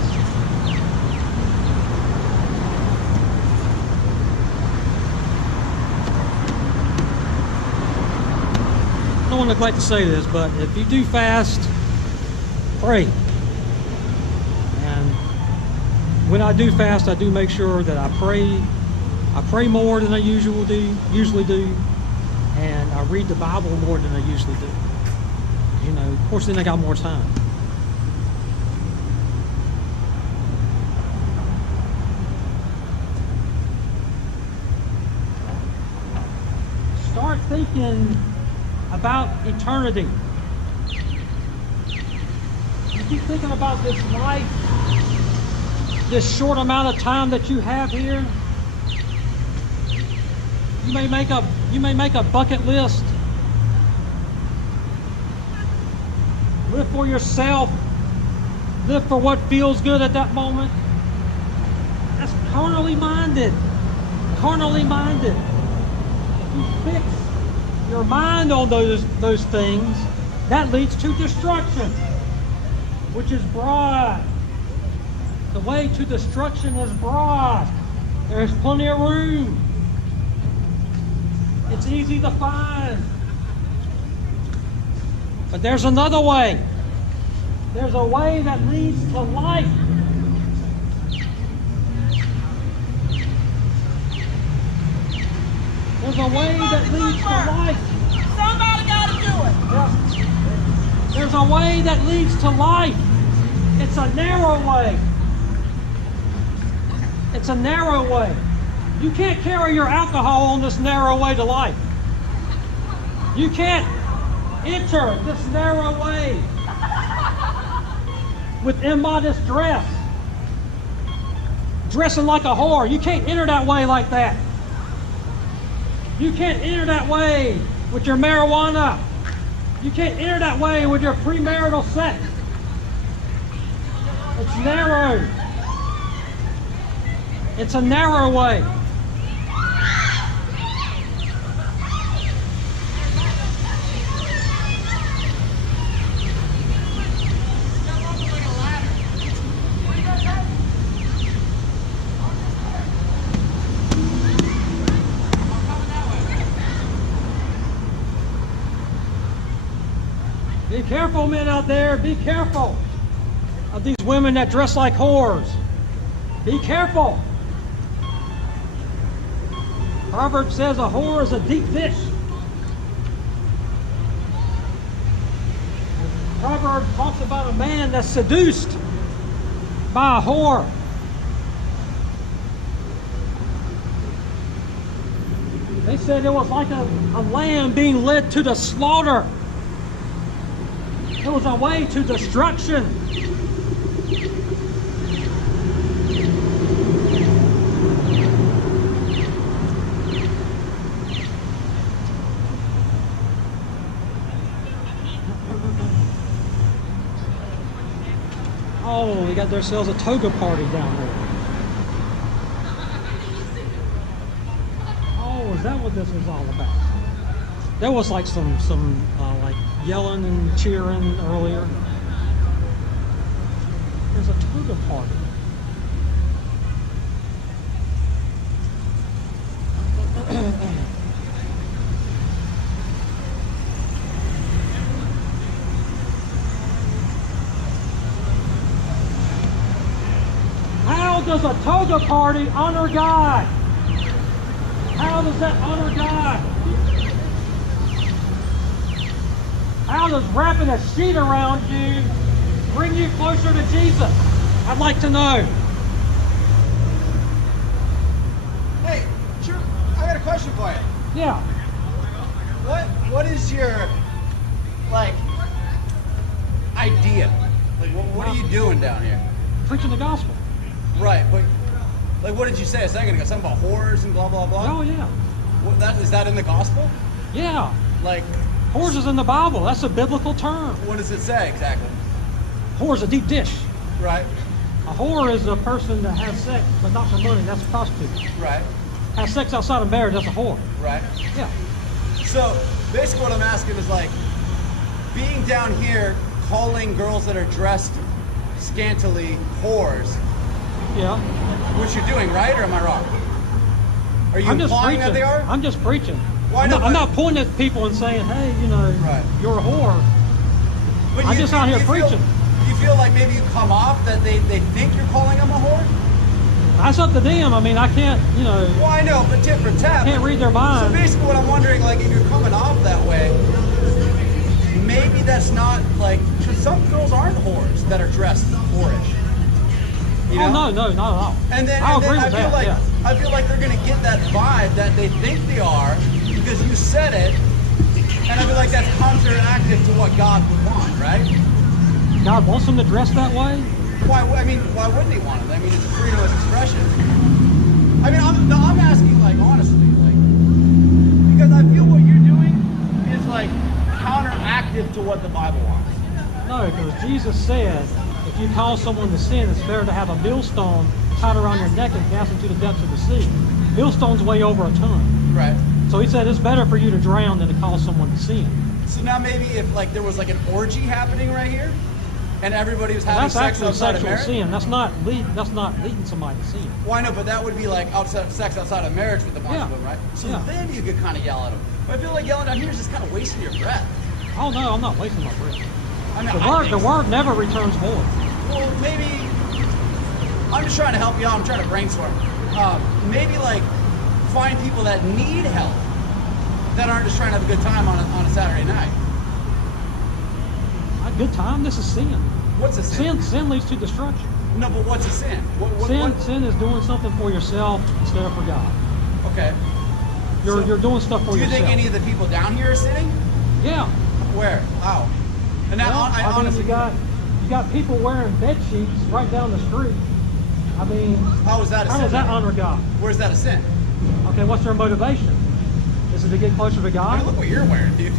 I don't want to neglect to say this, but if you do fast, pray. And when I do fast, I do make sure that I pray. I pray more than I usually do, and I read the Bible more than I usually do. You know, of course, then I got more time. Start thinking about eternity. You keep thinking about this life, this short amount of time that you have here. You may make a bucket list. Live for yourself. Live for what feels good at that moment. That's carnally minded. Carnally minded. You fix your mind on those things, that leads to destruction, which is broad. The way to destruction is broad. There's plenty of room. It's easy to find. But there's another way. There's a way that leads to life. There's a way that leads to life. Somebody got to do it. Yeah. There's a way that leads to life. It's a narrow way. It's a narrow way. You can't carry your alcohol on this narrow way to life. You can't enter this narrow way with immodest dress. Dressing like a whore. You can't enter that way like that. You can't enter that way with your marijuana. You can't enter that way with your premarital sex. It's narrow. It's a narrow way. Be careful, men out there. Be careful of these women that dress like whores. Be careful. Proverbs says a whore is a deep dish. Proverbs talks about a man that's seduced by a whore. They said it was like a lamb being led to the slaughter. It was a way to destruction. Oh, they got themselves a toga party down there. Oh, is that what this was all about? There was like some like yelling and cheering earlier. There's a toga party. How does a toga party honor God? How does that honor God? How does wrapping a sheet around you bring you closer to Jesus? I'd like to know. Hey, sure. I got a question for you. Yeah. What is your idea? Like what are you doing down here? Preaching the gospel. Right, but what did you say a second ago? Something about whores and blah blah blah. Oh yeah. Is that in the gospel? Yeah. Like Whores is in the Bible. That's a biblical term. what does it say exactly? Whore is a deep dish. Right, A whore is a person that has sex, but not for money. That's a prostitute. right, Has sex outside of marriage. That's a whore. right. Yeah. So basically, what I'm asking is being down here, calling girls that are dressed scantily whores. Yeah. What you're doing, right? Or am I wrong? Are you I'm just implying preaching. that they are? I'm just preaching. Why I'm not? I'm not pointing at people and saying, hey, Right. you're a whore. But I'm just out here you preaching. You feel like maybe you come off that they think you're calling them a whore? That's up to them. I mean, I can't, you know, Well, I know, but tit for tat. can't read their So mind. basically, what I'm wondering, like, if you're coming off that way, maybe that's not like. Cause some girls aren't whores that are dressed whorish. You know? Oh, no, not at all. And then, I'll and then agree I with feel that, like yeah. I feel like they're gonna get that vibe that they think they are because you said it, and I feel like that's counteractive to what God would want, right? God wants them to dress that way? Why? I mean, why wouldn't He want it? I mean, it's freedom of expression. I mean, I'm asking, like, honestly, like, because I feel what you're doing is like counteractive to what the Bible wants. No, because Jesus said, if you cause someone to sin, it's better to have a millstone tied around your neck and cast into the depths of the sea. Millstones weigh over a ton. Right. So he said it's better for you to drown than to cause someone to sin. So now maybe if like there was like an orgy happening right here, and everybody was having That's sex actually outside of sexual marriage. sin. That's not leading somebody to sin. Well, I know, but that would be like outside sex outside of marriage with a bunch of Yeah. them, right? So Yeah. then you could kind of yell at them. But I feel like yelling down here is just kind of wasting your breath. Oh no, I'm not wasting my breath. I mean, The word never returns void. Well, maybe I'm just trying to help you out. I'm trying to brainstorm. Maybe like find people that need help that aren't just trying to have a good time on a Saturday night. A good time. This is sin. What's a sin? Sin leads to destruction. No, but what's a sin? Sin is doing something for yourself instead of for God. Okay. So, You're doing stuff for do you yourself. think any of the people down here are sinning? Yeah. Where? How? And now, Well, I mean, honestly, you got people wearing bed sheets right down the street. I mean, how is that a sin? how does that honor God? Where's that a sin? Okay, what's their motivation? Is it to get closer to I God? mean, look what you're wearing, dude.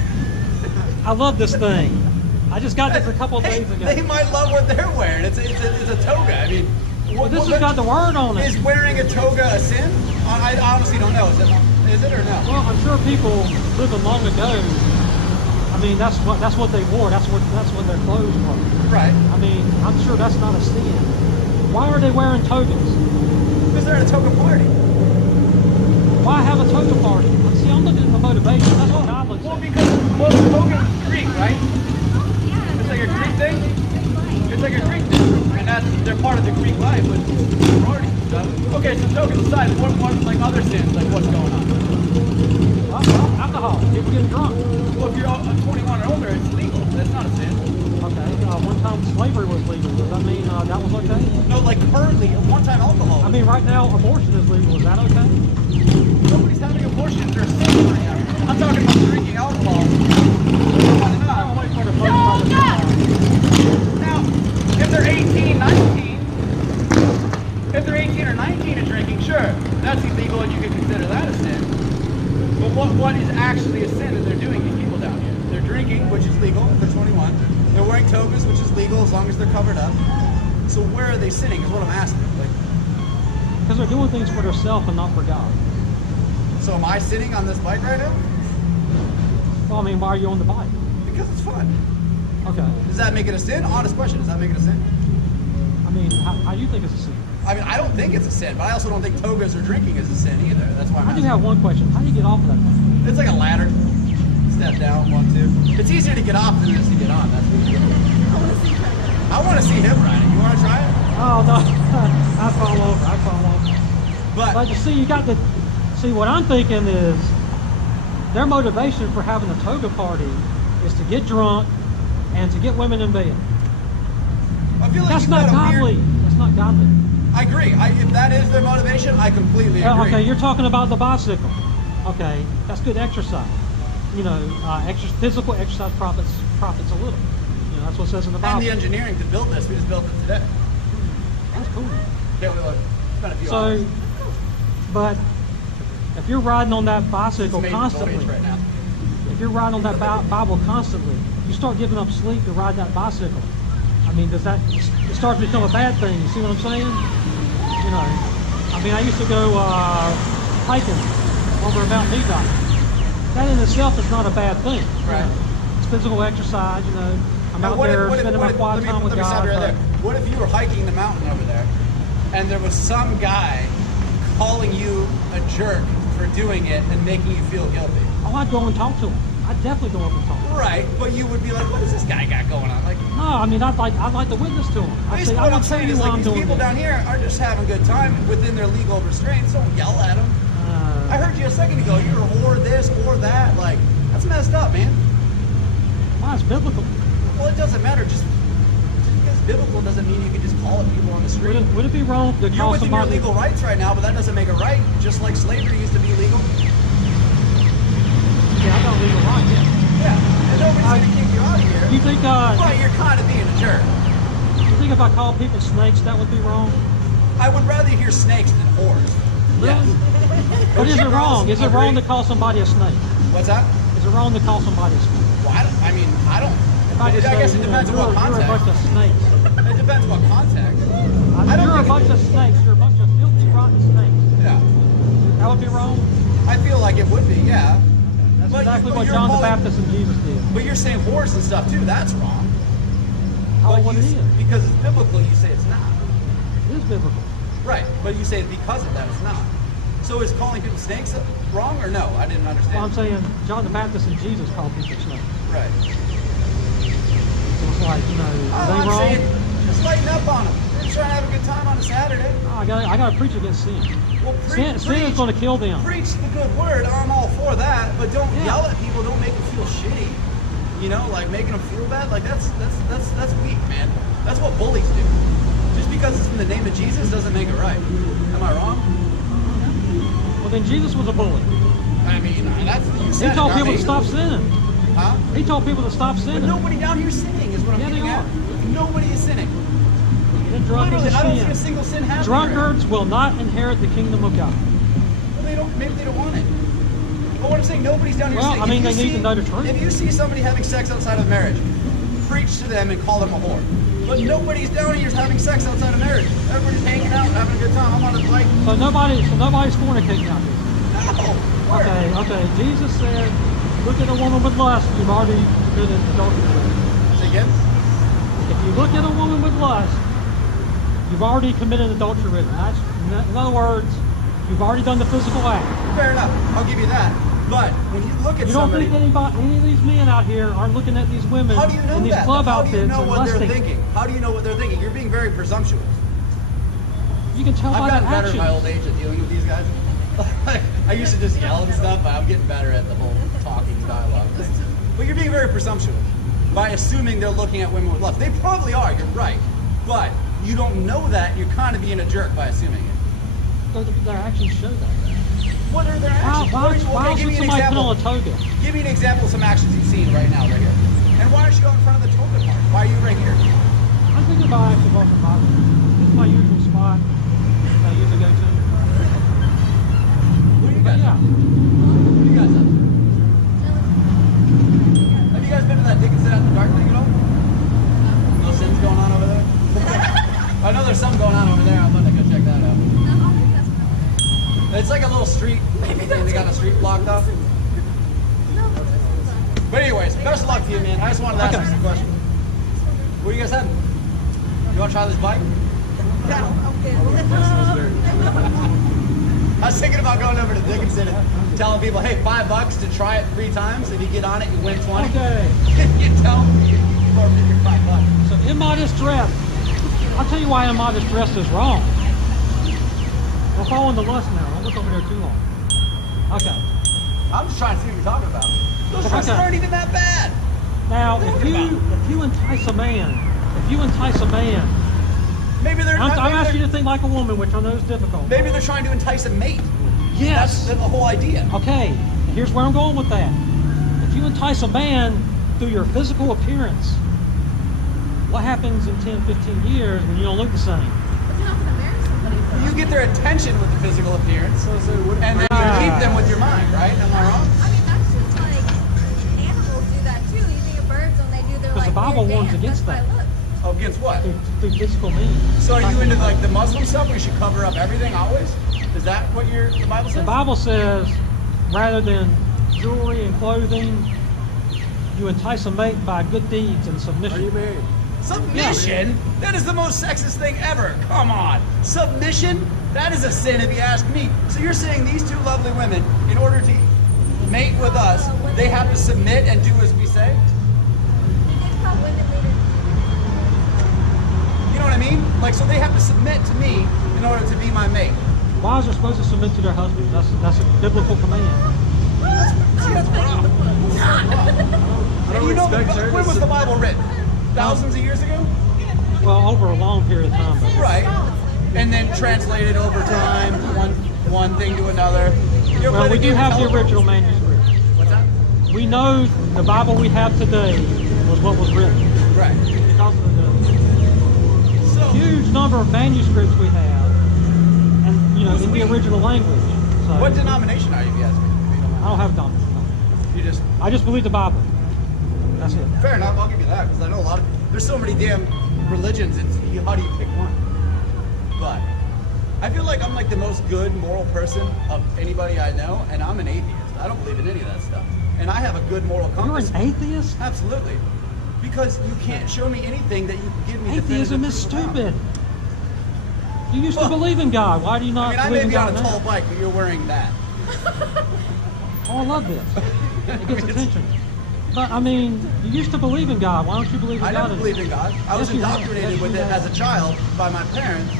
I love this thing. I just got this a couple of Hey, days ago. they might love what they're wearing. It's a toga. I mean, But this has got the word on it. Is wearing a toga a sin? I honestly don't know. Is it or no? Well, I'm sure people living long ago. I mean, that's what they wore. That's what their clothes were. Right. I mean, I'm sure that's not a sin. Why are they wearing togas? Because they're at a toga party. Why have a toga party? See, I'm looking at the motivation. That's what God looks Well, at. because the toga is Greek, right? It's like a Greek thing. It's like a Greek thing, and they're part of the Greek life with sororities and stuff. Okay, so togas aside, what like other sins? Like what's going on? Alcohol. People getting drunk. Well, if you're 21 or older, it's legal. That's not a sin. Okay. One time slavery was legal. Does that mean that was okay? No, like currently, one-time alcohol. I mean, right now abortion is legal. Is that okay? Nobody's having abortions. They're sin right now. I'm talking about drinking alcohol. Now, if they're 18, 19, if they're 18 or 19 and drinking, sure, that's illegal and you can consider that a sin. But what is actually a sin that they're doing, these people down here? They're drinking, which is legal if they're 21. They're wearing togas, which is legal as long as they're covered up. So where are they sinning is what I'm asking. Like, Because they're doing things for themselves and not for God. so am I sitting on this bike right now? Well, I mean, why are you on the bike? Because it's fun. Okay. Does that make it a sin? Honest question. Does that make it a sin? I mean, how do you think it's a sin? I mean, I don't think it's a sin, but I also don't think togas or drinking is a sin either. That's why I'm I do asking. have one question. How do you get off of that thing? It's like a ladder. Step down, 1, 2. It's easier to get off than it is to get on. That's what it is. I want to see him ride it. You want to try it? Oh, no. I fall over. But you see, you got to see what I'm thinking is their motivation for having a toga party is to get drunk and to get women in bed. I feel like That's you've not got a godly. weird- That's not godly. I agree. If that is their motivation, I completely agree. Okay, you're talking about the bicycle. Okay, that's good exercise. You know, physical exercise profits a little. You know, that's what it says in the Bible. And the engineering to build this, we just built it today. That's cool. Yeah, we spent a few So, hours. but if you're riding on that bicycle It's made constantly, foliage right now. if you're riding on that Bible constantly, you start giving up sleep to ride that bicycle. I mean, it starts to become a bad thing? You see what I'm saying? You know, I mean, I used to go hiking over Mount Medoc. That in itself is not a bad thing. Right. You know, it's physical exercise. You know, I'm Now, out there what spending my quiet time with let me stop God. you right there. What if you were hiking the mountain over there, and there was some guy calling you a jerk for doing it and making you feel guilty? Oh, I'd go and talk to him. I'd definitely go up and talk to him. Right, but you would be like, what does this guy got going on? Like, No, I mean, I'd like to witness to him. I say, basically I'm what gonna I'm tell saying you is why like I'm these doing people this. down here are just having a good time within their legal restraints. Don't yell at them. I heard you a second ago. You're a whore, this or that. Like, that's messed up, man. Why, it's biblical. Well, it doesn't matter. Just because it's biblical doesn't mean you can just call at people on the street. Would it be wrong to You're call within your somebody? legal rights right now, but that doesn't make it right. Just like slavery used to be legal. Yeah, I got legal right. Yeah. Yeah, and nobody's gonna kick you out of here. You think? But you're kind of being a jerk. You think if I call people snakes, that would be wrong? I would rather hear snakes than whores. Yes. But is it wrong? Is it Agree. wrong to call somebody a snake? What's that? Is it wrong to call somebody a snake? Well, I mean, I don't. If I just I guess say, it depends on what you're a bunch context. of snakes. It depends what context. I don't You're a think bunch of snakes. You're a bunch of filthy, rotten snakes. Yeah. That would be wrong? I feel like it would be, yeah. That's But exactly but what you're John the calling- Baptist and Jesus did. But you're saying whores and stuff too. That's wrong. Oh, But what you it s- is. Because it's biblical, you say it's not. It is biblical. Right. But you say because of that, it's not. So is calling people snakes wrong or no? I didn't understand. Well, I'm saying John the Baptist and Jesus called people snakes. Right. So it's like, you know, are they I'm wrong? saying just lighten up on them. They're trying to have a good time on a Saturday. Oh, I got to preach against sin. Well, Sin is going to kill them. Preach the good word. I'm all for that, but don't Yeah. yell at people. Don't make them feel shitty. You know, like making them feel bad. Like that's weak, man. That's what bullies do. Just because it's in the name of Jesus doesn't make it right. Am I wrong? Well, then Jesus was a bully. I mean, that's you He said. told not people me. to stop sinning. Huh? He told people to stop But sinning. nobody down here is sinning is what I'm Yeah, getting they at. are. Nobody is sinning. And drunkards Literally, I don't see a sin. single sin happening. Drunkards will not inherit the kingdom of God. Well, they don't. Maybe they don't want it. But what I'm saying, nobody's down here. Well, saying, I mean, if they you need to know the truth. If you see somebody having sex outside of marriage, preach to them and call them a whore. But nobody's down here having sex outside of marriage. Everybody's hanging out, having a good time. I'm on a bike. So nobody's fornicating out here. No. Where? Okay. Jesus said, look at a woman with lust, you've already committed adultery. Say again? If you look at a woman with lust, you've already committed adultery with her. In other words, you've already done the physical act. Fair enough. I'll give you that. But when you look at You don't somebody, think any of these men out here aren't looking at these women how do you know in these that? club How do you outfits know and what they're lusting? thinking? How do you know what they're thinking? You're being very presumptuous. You can tell I've by gotten their better in actions. my old age at dealing with these guys. I used to just yell and stuff, but I'm getting better at the whole talking dialogue. But you're being very presumptuous by assuming they're looking at women with lust. They probably are, you're right. But you don't know that, you're kind of being a jerk by assuming it. Their actions show that. What are their actions? Why Okay, should give me an somebody put example. on a toga? Give me an example of some actions you've seen right now, right here. And why aren't you out in front of the toga part? Why are you right here? I'm thinking about actually walking by them. This is my usual spot that I usually go to. What do you guys Yeah. What do you guys have? Have you guys been to that dig and sit out in the dark thing at all? No sins going on over there? I know there's some going on over there. I'm gonna go check that out. It's like a little street thing. They got a street blocked off. But anyways, best of luck to you, man. I just wanted to ask you some questions. What do you guys have? You want to try this bike? I was thinking about going over to Dickinson and telling people, hey, $5 to try it 3 times. If you get on it, you win 20. Okay. You tell them you forfeit your $5. So immodest dress. I'll tell you why immodest dress is wrong. We're following the lust now. Don't look over there too long. Okay. I'm just trying to see what you're talking about. Those dresses Okay. aren't even that bad. Now, if you entice a man, Maybe they're I'm maybe asking you they're, to think like a woman, which I know is difficult. maybe they're trying to entice a mate. Yes. That's the whole idea. Okay, here's where I'm going with that. If you entice a man through your physical appearance, what happens in 10, 15 years when you don't look the same? You get their attention with the physical appearance, and then you keep them with your mind, right? Am I wrong? I mean, that's just like animals do that too. You think of birds when they do their Because the like Bible weird warns dance, against that's that. by looks. Oh, against what? Through physical means. So are you into like the Muslim stuff where you should cover up everything always? Is that what the Bible The says? Bible says, rather than jewelry and clothing, you entice a mate by good deeds and submission. Are you married? Submission? That is the most sexist thing ever. Come on. Submission? That is a sin if you ask me. So you're saying these 2 lovely women, in order to mate with us, they have to submit and do as we say? They did call women leaders. You know what I mean? Like, so they have to submit to me in order to be my mate. Wives are supposed to submit to their husbands. That's a biblical command. See, that's rough. And you know, when was the Bible written? Thousands of years ago? Well, over a long period of time. But Right. And then translated over time, one thing to another. You ever well, play we the do game have the Telephone? original manuscript. What's that? We know the Bible we have today was what was written. Right. Because of the So, huge number of manuscripts we have, and you know, in the original language. So what denomination are you, if you ask me? If you don't mind. I don't have denomination. I just believe the Bible. That's it. Fair enough, I'll give you that, because I know a lot of, there's so many damn religions, how do you pick one? But, I feel like I'm like the most good moral person of anybody I know, and I'm an atheist. I don't believe in any of that stuff. And I have a good moral You're compass. an atheist? Absolutely. Because you can't show me anything that you can give me Atheism is definitive proof stupid. You used to believe in God. Why do you not about. I mean, I believe may in be on God a now? tall bike, but you're wearing that. Oh, I love this. It gets attention. But I mean, you used to believe in God. Why don't you believe in I God? never believed in God. I was Yes, you have. indoctrinated Yes, with you it have. as a child by my parents,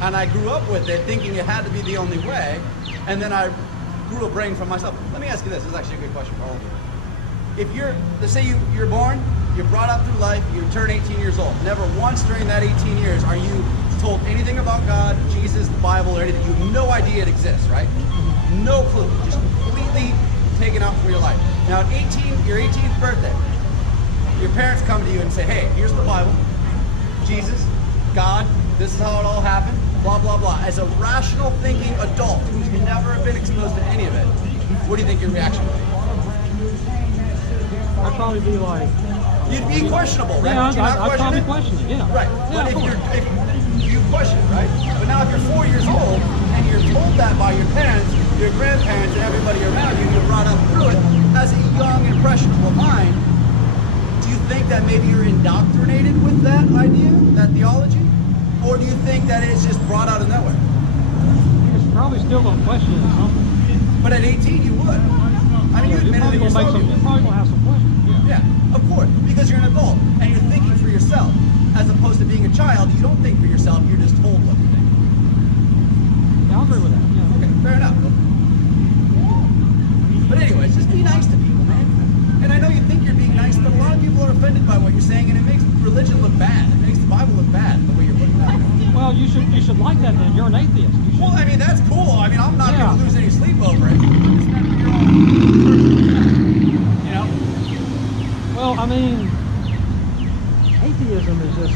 and I grew up with it thinking it had to be the only way, and then I grew a brain from myself. Let me ask you this. This is actually a good question for all of you. If you're, let's say you're born, you're brought up through life, you turn 18 years old. Never once during that 18 years are you told anything about God, Jesus, the Bible, or anything. You have no idea it exists, right? No clue. Just completely taken out from your life. Now at 18, your 18th birthday, your parents come to you and say, hey, here's the Bible, Jesus, God, this is how it all happened, blah, blah, blah. As a rational thinking adult who's never been exposed to any of it, what do you think your reaction would be? I'd probably be like, You'd be questionable, right? yeah, Would you not I'd probably question question it. Yeah. Right. Yeah, But of course. if you question it, right? But now if you're 4 years old and you're told that by your parents, your grandparents, and everybody around you, and you're brought up through it as a young, impressionable mind, do you think that maybe you're indoctrinated with that idea, that theology? Or do you think that it's just brought out of nowhere? You're probably still going to question it or something. But at 18, you would. I mean, you You're admitted probably it going to yourself. you're probably going to have some questions. Yeah. Yeah, of course, because you're an adult and you're thinking for yourself, as opposed to being a child. You don't think for yourself; you're just told what to think. Yeah, I'll agree with that. Yeah. Okay, fair enough. But anyways, just be nice to people, man. And I know you think you're being nice, but a lot of people are offended by what you're saying, and it makes religion look bad. It makes the Bible look bad the way you're putting it out. Well, you should like that then. You're an atheist. You should. Well, I mean, that's cool. I mean, I'm not Yeah. going to lose any sleep over it. Just not for your own. You know? Well, I mean, atheism is just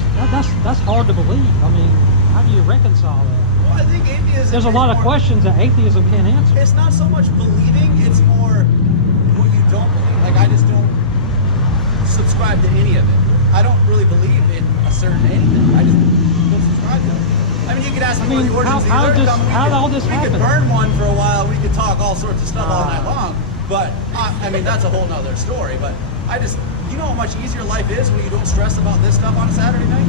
that's hard to believe. I mean, how do you reconcile that? Well, I think atheism. There's a is lot of more- questions that atheism can't answer. It's not so much believing, it's more what you don't believe. Like, I just don't subscribe to any of it. I don't really believe in a certain anything. I just don't subscribe to it. I mean, you could ask me I mean, where the origins how of the does- earth come. how did all this we happen? could burn one for a while. We could talk all sorts of stuff all night long. But, I mean, that's a whole nother story. But I just, you know how much easier life is when you don't stress about this stuff on a Saturday night?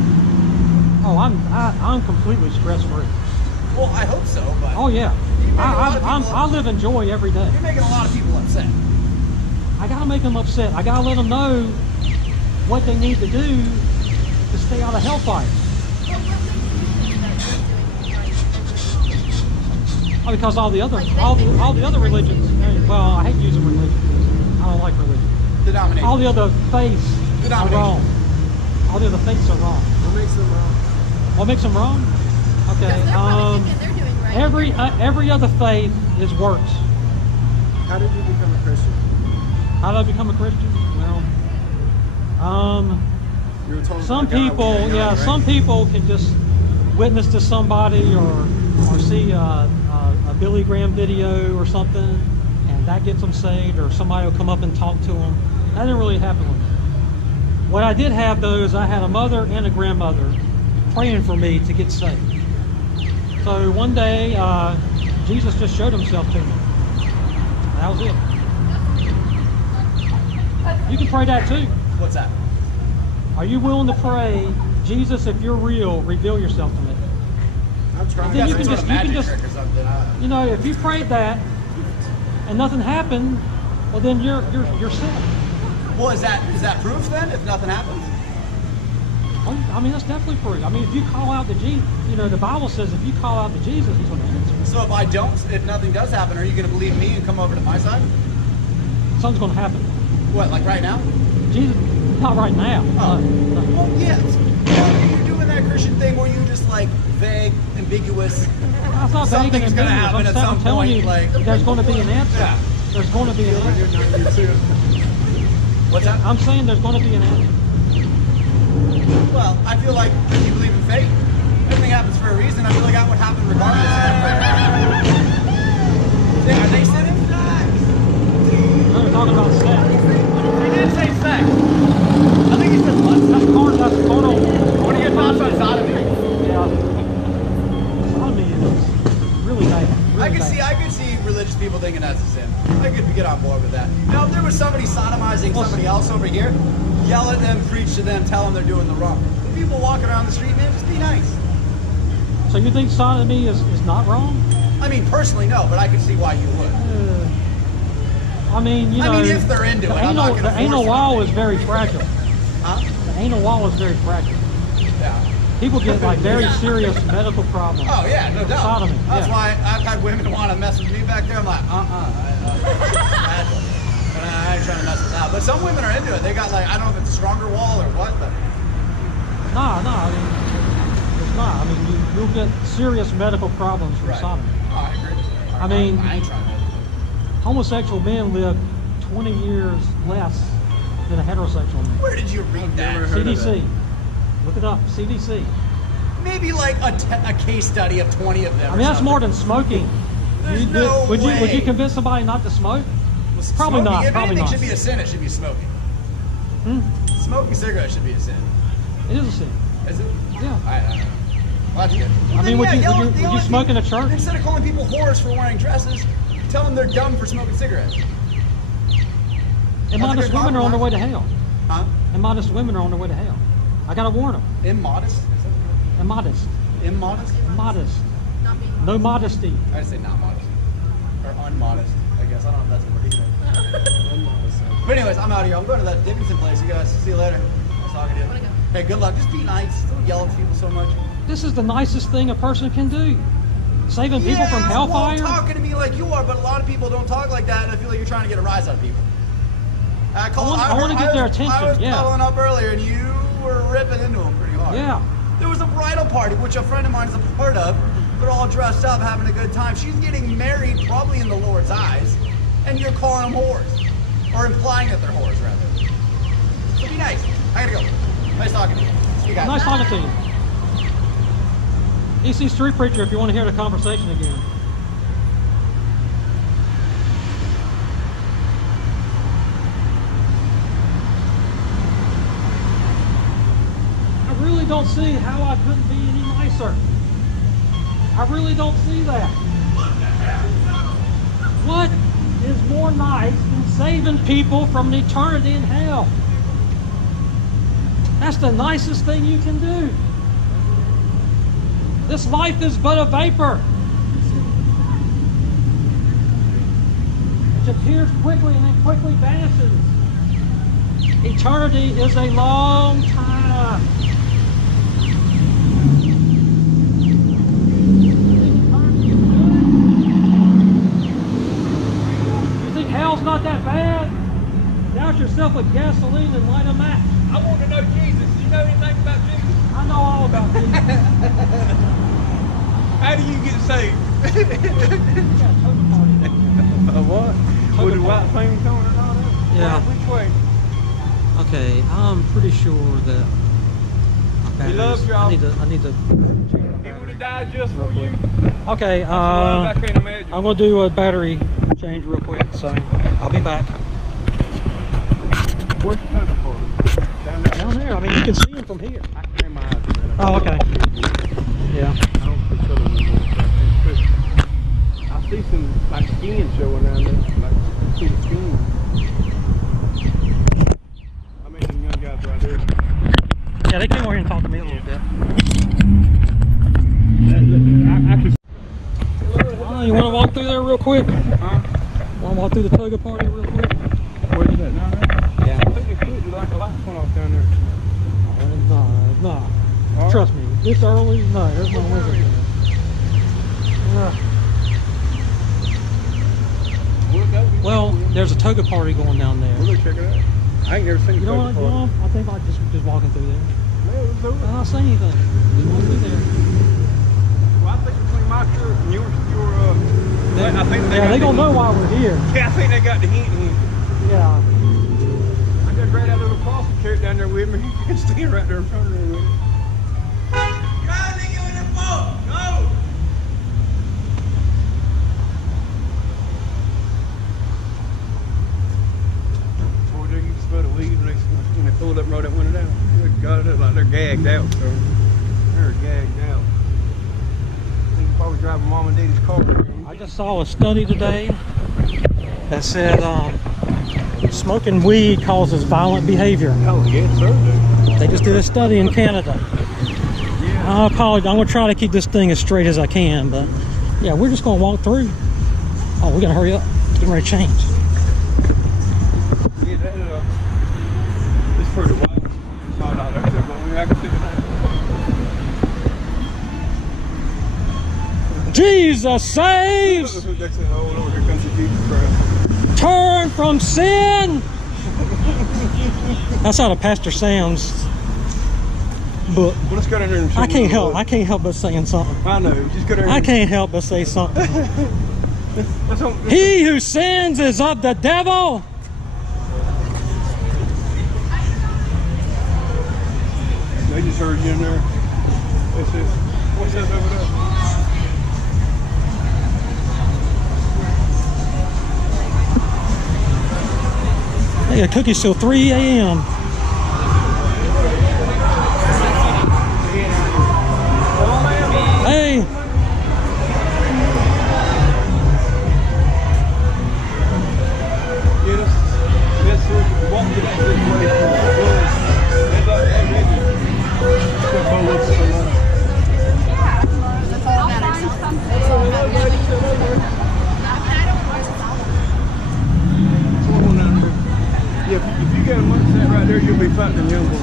Oh, I'm completely stress free. Well, I hope so, but Oh yeah, You make a lot of I people- live in joy every day. you're making a lot of people upset. I gotta make them upset. I gotta let them know what they need to do to stay out of hellfire. Oh, because all the other religions. Well, I hate using religion. I don't like religion. Denomination. All the other faiths are Denomination. wrong. All the other faiths are wrong. What makes them wrong? What makes them wrong? Okay. They're probably thinking they're doing right. Every other faith is works. How did you become a Christian? How did I become a Christian? Well, You were told some by God when people, you were young, yeah, right? some people can just witness to somebody or see a Billy Graham video or something, and that gets them saved, or somebody will come up and talk to them. That didn't really happen with me. What I did have, though, is I had a mother and a grandmother praying for me to get saved. So one day, Jesus just showed himself to me. That was it. You can pray that too. What's that? Are you willing to pray, Jesus, if you're real, reveal yourself to me? I'm trying. Then you That's can some just- sort of you can magic just- trick or something. You know, if you prayed that and nothing happened, Well, then you're sick. Well, is that proof then? If nothing happens? Well, I mean, that's definitely proof. I mean, if you call out to Jesus, you know, the Bible says if you call out to Jesus, He's going to answer. So if nothing does happen, are you going to believe me and come over to my side? Something's going to happen. What, like right now? Jesus, not right now. Oh. No. Well, yes. Well, you're doing that Christian thing where you just like vague, ambiguous. That's not vague and Something's going to happen ambiguous. at some I'm telling point. you, Like there's going to be an answer. Yeah. There's going to be an answer. What's that? I'm saying there's going to be an answer. Well, I feel like you believe in fate. Everything happens for a reason. I feel like that would happen regardless. Are they sitting? No, we're talking about sex. He did say sex. I think he said lust. That's carnal. What are your thoughts on sodomy? Yeah. Sodomy is really bad. Really I could see religious people thinking that's a sin. I could get on board with that. Now, if there was somebody sodomizing somebody else over here, yell at them, preach to them, tell them they're doing the wrong. The people walking around the street, man, just be nice. So you think sodomy is not wrong? I mean, personally, no, but I could see why you would. I mean, you know. I mean, if they're into it, I'm not going to the anal force wall them. is very fragile. Huh? The anal wall is very fragile. Yeah. People get like very serious medical problems. Oh, yeah, no doubt. Sodomy, That's yeah. why I've had women want to mess with me back there. I'm like, badly. But I ain't trying to mess with that. But some women are into it. They got like, I don't know if it's a stronger wall or what, but. No, I mean, it's not. I mean, you'll get serious medical problems from Right. sodomy. Oh, I agree. I mean, I ain't trying to. homosexual men live 20 years less than a heterosexual man. Where did you read that? CDC. Look it up. CDC. Maybe like a case study of 20 of them. I mean, that's more than smoking. There's no would way. you convince somebody not to smoke? Probably Smoking, not. If Probably anything not. should be a sin, it should be smoking. Smoking cigarettes should be a sin. It is a sin. Is it? Yeah. I don't know. Well, that's good. I mean, would you smoke in a church? Instead of calling people whores for wearing dresses, tell them they're dumb for smoking cigarettes. Immodest good women are on their way to compromise. hell. Huh? Immodest women are on their way to hell. I gotta warn them. Immodest? Immodest. Immodest? Modest. No modesty. I say not modest. Or unmodest, I guess. I don't know if that's a word either. But anyways, I'm out of here. I'm going to that Dickinson place. You guys, see you later. Nice talking to you. Hey, good luck. Just be nice. Don't yell at people so much. This is the nicest thing a person can do. Saving people from hellfire. Well, talking to me like you are, but a lot of people don't talk like that, and I feel like you're trying to get a rise out of people. I want to get their attention. I was Yeah. following up earlier, and you were ripping into them pretty hard. Yeah. There was a bridal party, which a friend of mine is a part of. They're all dressed up, having a good time. She's getting married, probably in the Lord's eyes, and you're calling them whores, or implying that they're whores, rather. So be nice. I gotta go. Nice talking to you. See you guys. Nice talking to you. EC Street Preacher, if you want to hear the conversation again. I really don't see how I couldn't be any nicer. I really don't see that. What is more nice than saving people from an eternity in hell? That's the nicest thing you can do. This life is but a vapor. It appears quickly and then quickly vanishes. Eternity is a long time. You think hell's not that bad? Douse yourself with gasoline and light a match. I want to know Jesus. Do you know anything about Jesus? I know all about this. How do you get saved? We got a Toga party down here. What? Toga With the white party. flames on and all that? Yeah. Which way? Okay, I'm pretty sure that my He batteries. loves y'all. I need to. He would have died just for you. Okay, I can't imagine. I'm gonna do a battery change real quick, so I'll be back. Where's the Toga party? Down there. Down there. I mean, you can see them from here. I can hear my eyes. Man. Oh, okay. Yeah. I don't see color anymore. I see some like skin showing down there. Like you see the skin. I mean some young guys right there. Yeah, they came over here and talked to me a little bit. I can. You want to walk through there real quick? Huh? Want to walk through the Toga party real quick? This early? No, there's no way. We'll go. Well, there's a Toga party going down there. We'll go check it out. I ain't never seen You know a what? Toga party. I think I just walking through there. Man, let's do it. I'm not saying anything. Just walking through there. Well, I think between my church and your I think They gonna know why we're here. Yeah, I think they got the hint. Yeah. I got right out of the cross and carried down there with me. You can stand right there in front of me with it. Boy, they used to smell the weed when they pulled up and rolled that window down. Good God, it looked like they're gagged out. So they're gagged out. I think you probably driving Mom and Daddy's car. I just saw a study today that said smoking weed causes violent behavior. Oh, yes, sir. They just did a study in Canada. I apologize. I'm gonna try to keep this thing as straight as I can, but yeah, we're just gonna walk through. Oh, we gotta hurry up. Getting ready to change. Yeah, that, it's pretty wild. It's hot out there, but I can see it now. Jesus saves! That's it. Oh, Lord, here comes the Jesus Christ. Turn from sin! That's out of Pastor Sam's book. Well, let's go down there and I can't help but saying something. I know. Just go down there. I can't help but say something. Let's He who sins is of the devil. They just heard you in there. What's that over there? They got cookies till 3 a.m. Hey. Yeah, if you get a munch right there, you'll be fighting them young boys.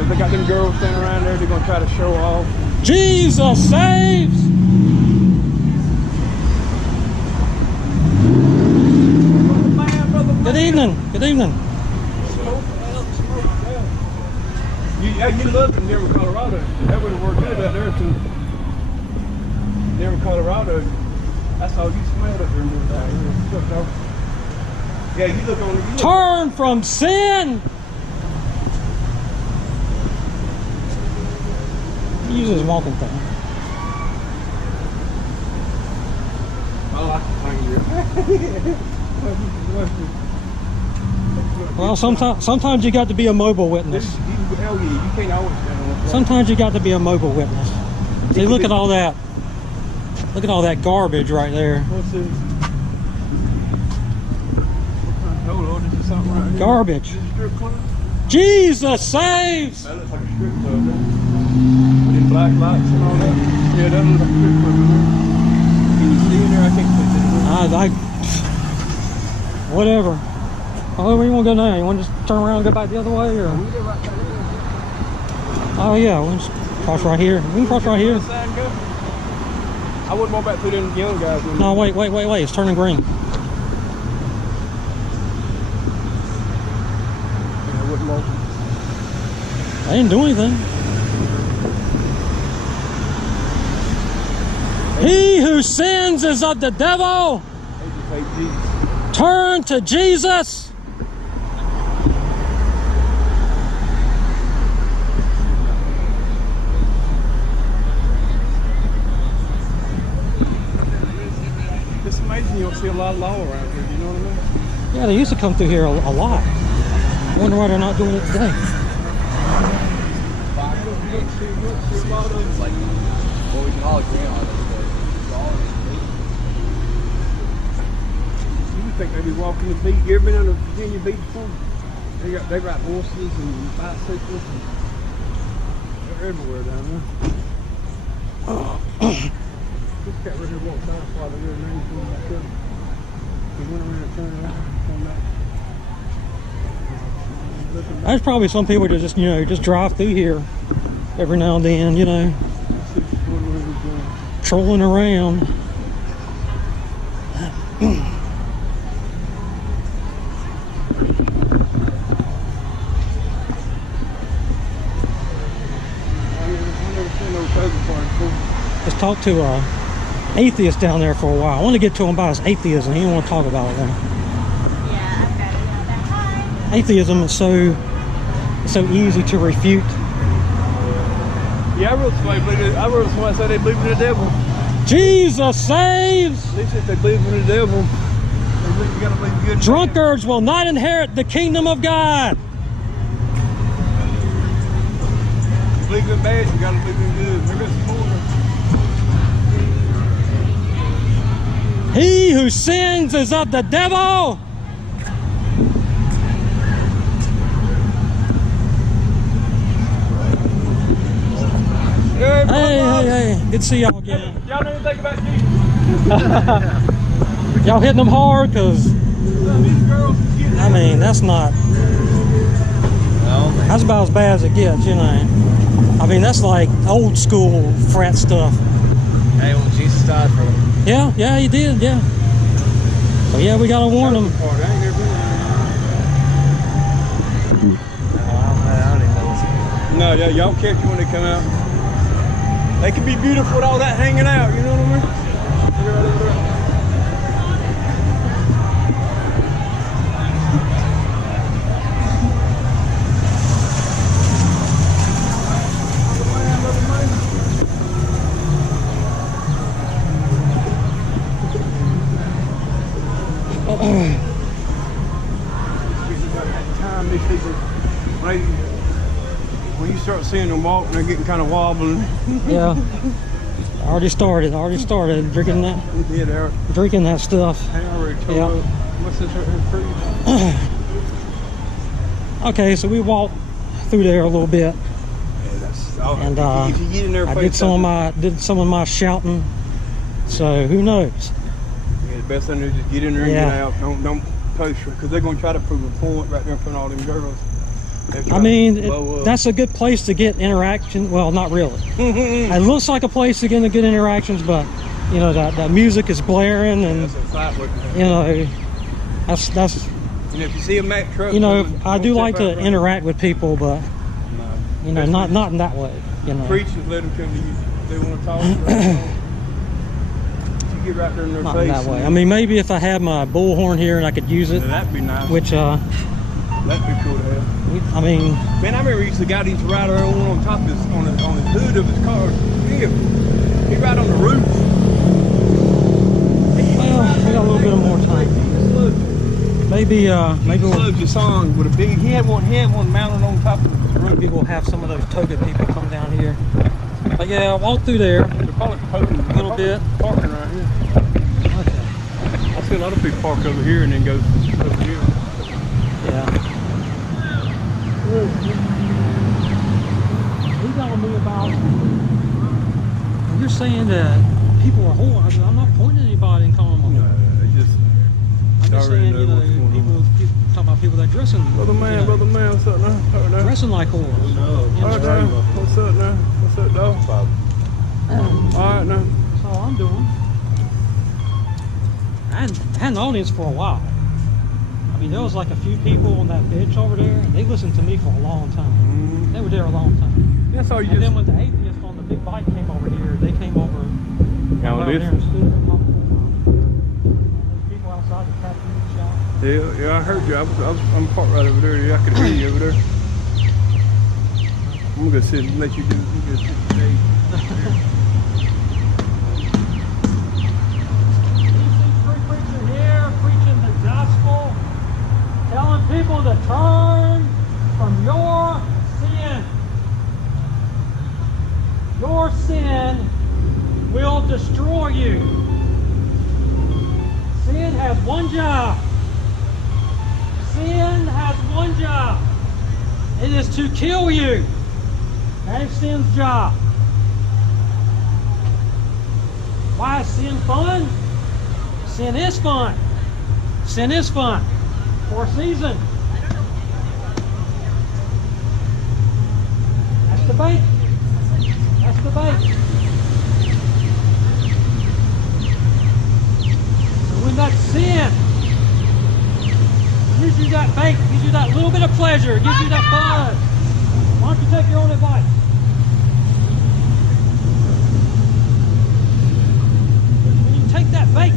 If they got them girls standing around there, they're gonna try to show off. Jesus saves. Good evening. Good evening. You love them Denver, Colorado. That would have worked good out there too. Denver, Colorado. That's all you smelled up there. Yeah, you look on the Turn from sin. Use his walking thing. I like to find you. Well, sometimes you got to be a mobile witness. Hell yeah, you can't always stand on one. Sometimes you got to be a mobile witness. See, look at all that. Look at all that garbage right there. What's this? Oh Lord, this is something right here. Garbage. Is this a strip club? Jesus saves. That looks like a strip club. With them black lights and all that. Yeah, that looks like a strip club. Can you see in there? I can't see that. Whatever. Oh, where you want to go now? You want to just turn around and go back the other way, or? We go right back there. Oh yeah, we'll just cross right here. We can cross right here. I wouldn't walk back through them young guys. No, wait. It's turning green. Yeah, I wouldn't walk. I didn't do anything. He who sins is of the devil. They just hate Jesus. Turn to Jesus. It's amazing you don't see a lot of law around here, you know what I mean? Yeah, they used to come through here a lot. I wonder why they're not doing it today. It's like, well, we can all agree on it, but You would think they'd be walking the beach. You ever been on the Virginia beach before? They got horses and bicycles and they're everywhere down there. This cat right here walked by while they were running from the truck. He went around and turned around and come back. There's probably some people that just, just drive through here every now and then, you know, trolling around. Just talked to a atheist down there for a while. I want to get to him about his atheism. He didn't want to talk about it though. Yeah, I've got it now. Hi. Atheism is so easy to refute. Yeah, I wrote somebody said they believe in the devil. Jesus saves. They said they believe in the devil. They believe you gotta believe good. Drunkards will not inherit the kingdom of God. You believe in bad, you gotta believe in good. Maybe it's more. He who sins is of the devil. Hey. Good to see y'all again. Y'all know anything about Jesus? Y'all hitting them hard? Because, I mean, that's about as bad as it gets, you know. I mean, that's like old school frat stuff. Hey, well, Jesus died for them. Yeah, he did, yeah. So, yeah, we got to warn them. I don't even know what's going on. No, y'all catch you when they come out. They can be beautiful with all that hanging out, you know what I mean? These people, when you start seeing them walk, they're getting kind of wobbling. Yeah. Already started drinking that. Yeah, they are. Drinking that stuff. I already told Yeah. them. What's this right here for you? Okay, so we walked through there a little bit, Yeah, that's all. and If you get in there, I did some of my shouting. So who knows? Yeah, the best thing is just get in there and Yeah. get out. Don't post her, because they're going to try to prove a point right there in front of all them girls. I mean, that's a good place to get interaction. Well, not really. It looks like a place to get good interactions, but you know that music is blaring, and That's a fight with them. you know that's And if you see a Mack truck, you know coming, I don't do step like out to front. interact with people, but No. you know not in that way. You know, Preachers let them come to you. They want to talk. You get right there in their not face. in that way. and- I mean, maybe if I had my bullhorn here and I could use it, Yeah, that'd be nice. which That'd be cool to have. I mean, Man, I remember he used to got his ride around on top of his, on the hood of his car. He ride on the roof. well, we got a little bit more time. Maybe Maybe loves your song with a big. He had one mounted on top of his roof. maybe we'll have some of those Toga people come down here. But yeah, I'll walk through there. They call it poking A little bit. Parking right here. Okay. I see a lot of people park over here and then go over here. Yeah. He's telling me about. You're saying that people are whores. I'm not pointing at anybody and calling them a No, whore. they just. I'm just already saying, you know know, what's going on. people talk about people that dressing. Brother man, you know, what's up now? What's up now? dressing like whores. All right now. What's up now? What's up, dog? All right now. That's all I'm doing. I had an audience for a while. I mean, there was like a few people on that bench over there. They listened to me for a long time. They were there a long time. That's all you And just. then when the atheist on the big bike came over here, they came over. Now over this. there and stood there and talked for a while. There's people outside the tattoo shop. Yeah, I heard you. I'm parked right over there. Yeah, I could hear you over there. I'm gonna sit and let you do. You just sit today. Preacher here, preaching the gospel, telling people to turn from your sin. Your sin will destroy you. Sin has one job. Sin has one job. It is to kill you. That is sin's job. Why is sin fun? Sin is fun. Sin is fun for a season. That's the bait. gives you that bait, gives you that little bit of pleasure, gives you that buzz. Why don't you take your own advice? When you take that bait,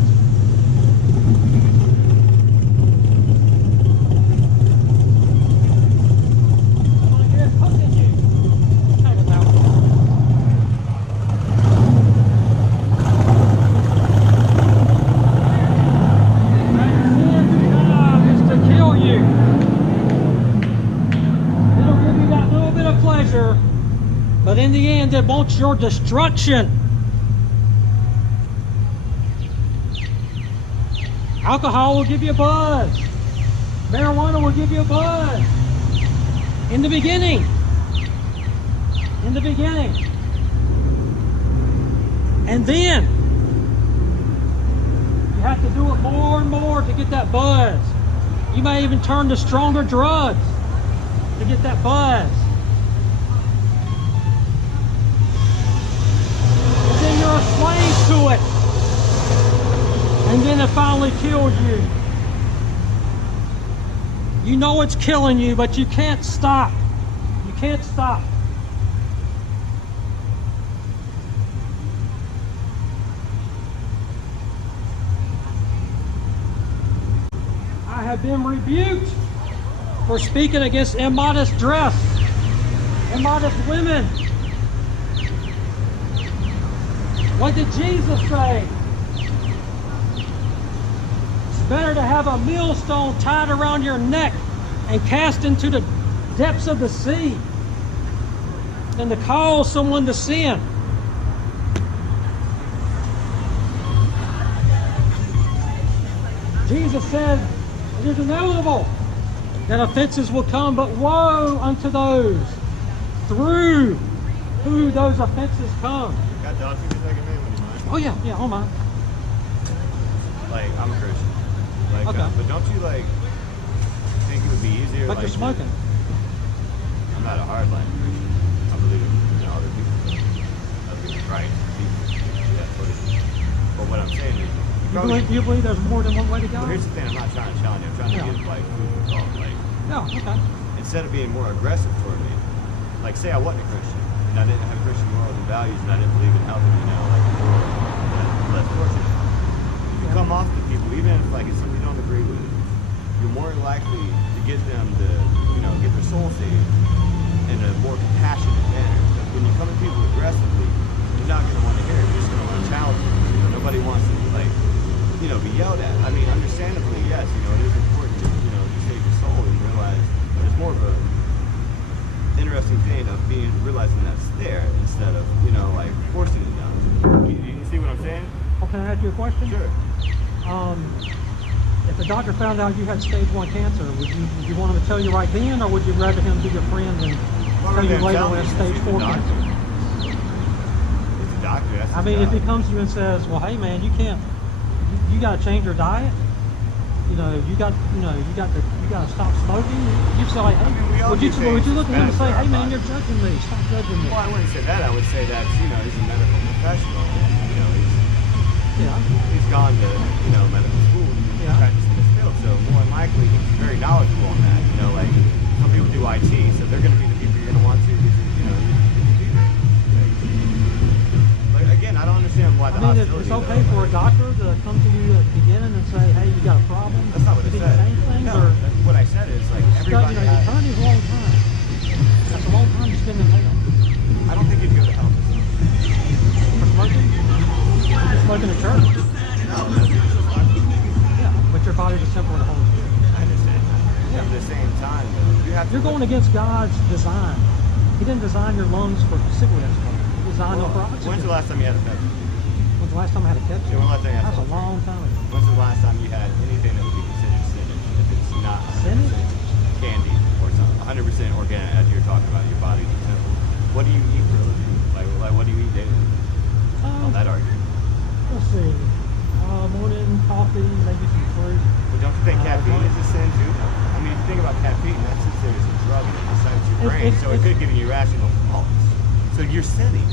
but in the end, it wants your destruction. Alcohol will give you a buzz. Marijuana will give you a buzz. In the beginning. In the beginning. And then, you have to do it more and more to get that buzz. You may even turn to stronger drugs to get that buzz. You're a slave to it, and then it finally kills you. You know it's killing you, but you can't stop. You can't stop. I have been rebuked for speaking against immodest dress, immodest women. What did Jesus say? It's better to have a millstone tied around your neck and cast into the depths of the sea than to cause someone to sin. Jesus said it is inevitable that offenses will come, but woe unto those through who those offenses come. Got dogs in your second name, would you mind? Oh yeah, yeah, hold on. Like, I'm a Christian. Like, Okay. but don't you, like, think it would be easier, But like... you're smoking. I'm not a hardline Christian. I believe in, other people. Other people's rights. But what I'm saying is... You believe there's more than one way to go? Well, here's the thing, I'm not trying to challenge you. I'm trying to give, like, food for thought. Like, Yeah, okay. instead of being more aggressive toward me, like, say I wasn't a Christian, and I didn't have Christian morals and values, and I didn't believe in helping, like, the world, let's work it. You come off to people, even if, like, it's something you don't agree with, you're more likely to get them to, get their soul saved in a more compassionate manner. When you come at people aggressively, you're not going to want to hear it. You're just going to want to challenge them. Nobody wants to, like, be yelled at. I mean, understandably, yes, it is important to, to save your soul and realize there's more of a interesting thing of realizing that's there instead of, like, forcing it down. You see what I'm saying? Oh, can I ask you a question? Sure. If the doctor found out you had stage 1 cancer, would you want him to tell you right then, or would you rather him be your friend and tell you later when it's stage 4 cancer? It's a doctor. That's I mean, if he comes to you and says, well, hey man, you got to change your diet. You got to stop smoking. You say, hey, would you look at him and say, hey man, you're judging me. Stop judging me. Well, I wouldn't say that. I would say that, he's a medical professional. He's gone to, medical school and practiced in this field. So more than likely, he's very knowledgeable on that. Like some people do IT, so they're going to be the people you're going to want to, Like, again, I don't understand why the hostility. It's okay for a doctor to come to you at the beginning and say, hey, you got a problem. That's not what it said. No, what I said is, like, everybody has... Eternity is a long time. That's a long time to spend in hell. I don't think you'd go to hell. For smoking? You're smoking in church. No, that's yeah, but your body's a temple of the Holy Spirit. I understand that. Yeah. At the same time, though, you're going against God's design. He didn't design your lungs for cigarettes. He designed them for oxygen. When's the last time you had a pet? When's the last time I had a pet? Yeah, when's the last time you had That's a long time ago. When's the last time you had anything that would be considered sinnage if it's not 100% candy or something, 100% organic, as you're talking about your body's a temple? What do you eat for a living? Like what do you eat daily? On that argument. Let's see. Morning coffee, maybe some fruit. But don't you think caffeine is a sin too? I mean, if you think about caffeine, that's a serious drug and it excites your brain, so it could give you irrational thoughts. So you're sinning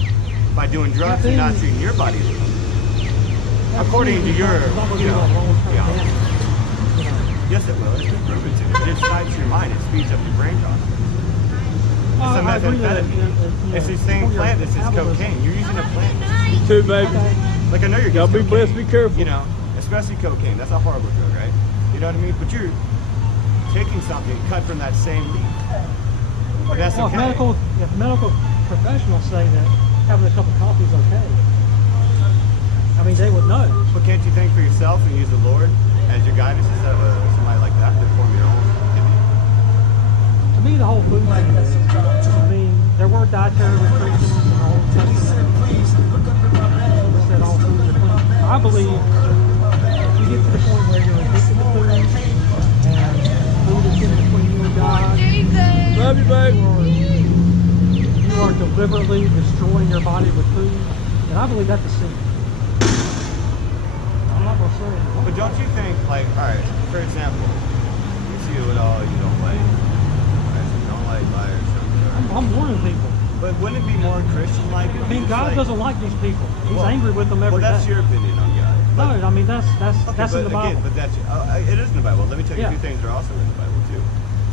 by doing drugs and not treating your body as a according to your, theology. Yes, it will. It's been proven to. It excites your mind. It speeds up your brain process. It's a I agree that methamphetamine. It's the same plant that is cocaine. You're using a plant. You too, baby. Like I know you're Y'all against be blessed, cocaine, be careful. You know, especially cocaine. That's a horrible drug, right? You know what I mean? But you're taking something cut from that same leaf. But that's Well, okay. if medical professionals say that having a cup of coffee is okay, I mean, they would know. But can't you think for yourself and use the Lord as your guidance instead of somebody like that to form your own opinion? To me, the whole food thing is, I mean, there were dietary restrictions in the Old Testament. It said all foods are clean. I believe if you get to the point where you're addicted to food and food is getting between you and God, Love you, baby. you are deliberately destroying your body with food, and I believe that's a sin. I'm not gonna say it. But don't you think, like, all right, for example, you see it with all you don't like, right? You don't like liars, something. I'm warning people. But wouldn't it be more Christian-like? I mean, God doesn't like these people. He's angry with them every day. Well, that's your opinion on God. No, I mean that's Okay, in the Bible. Again, but that's it is in the Bible. Let me tell you, two things are also in the Bible too.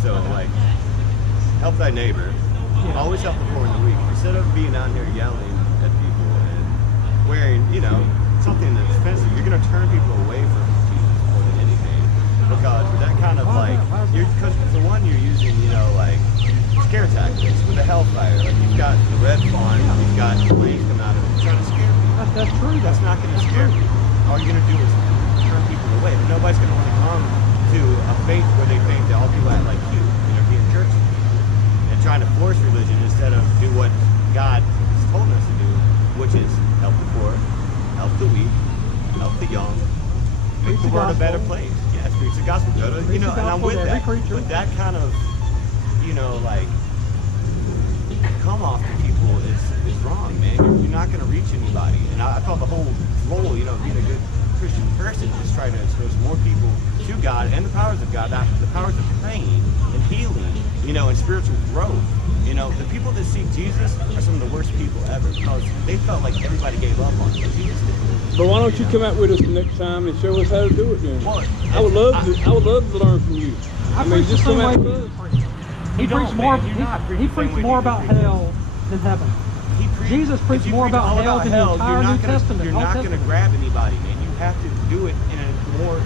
So like, help thy neighbor. Yeah. Always help the poor in the weak. Instead of being out here yelling at people and wearing, you know, something that's offensive, you're gonna turn people away from Jesus more than anything. Because that kind of because for one, you're using, you know, like scare tactics with a hellfire. Like you've got the red fawn, you've got flames coming out of it, trying to scare people. That's true. That's not gonna scare people. All you're gonna do is turn people away. But nobody's gonna want to come to a faith where they think that all people act like you, be in church and trying to force religion instead of do what God has told us to do, which is help the poor, help the weak, help the young, make the world a better place. Yes, preach the gospel. You know, and I'm with that. But that kind of, you know, like come off to people is wrong, man. You're not going to reach anybody. And I thought the whole role, you know, being a good Christian person is trying to expose more people to God and the powers of God, the powers of praying and healing, you know, and spiritual growth. You know, the people that seek Jesus are some of the worst people ever because they felt like everybody gave up on them. Jesus didn't. But why don't you come out with us next time and show us how to do it then? Well, I would love to learn from you. I mean, just come out with us. He preached more. He preached more about hell than heaven. Jesus preached more about hell than the entire New Testament. You're not going to grab anybody, man. You have to do it in a more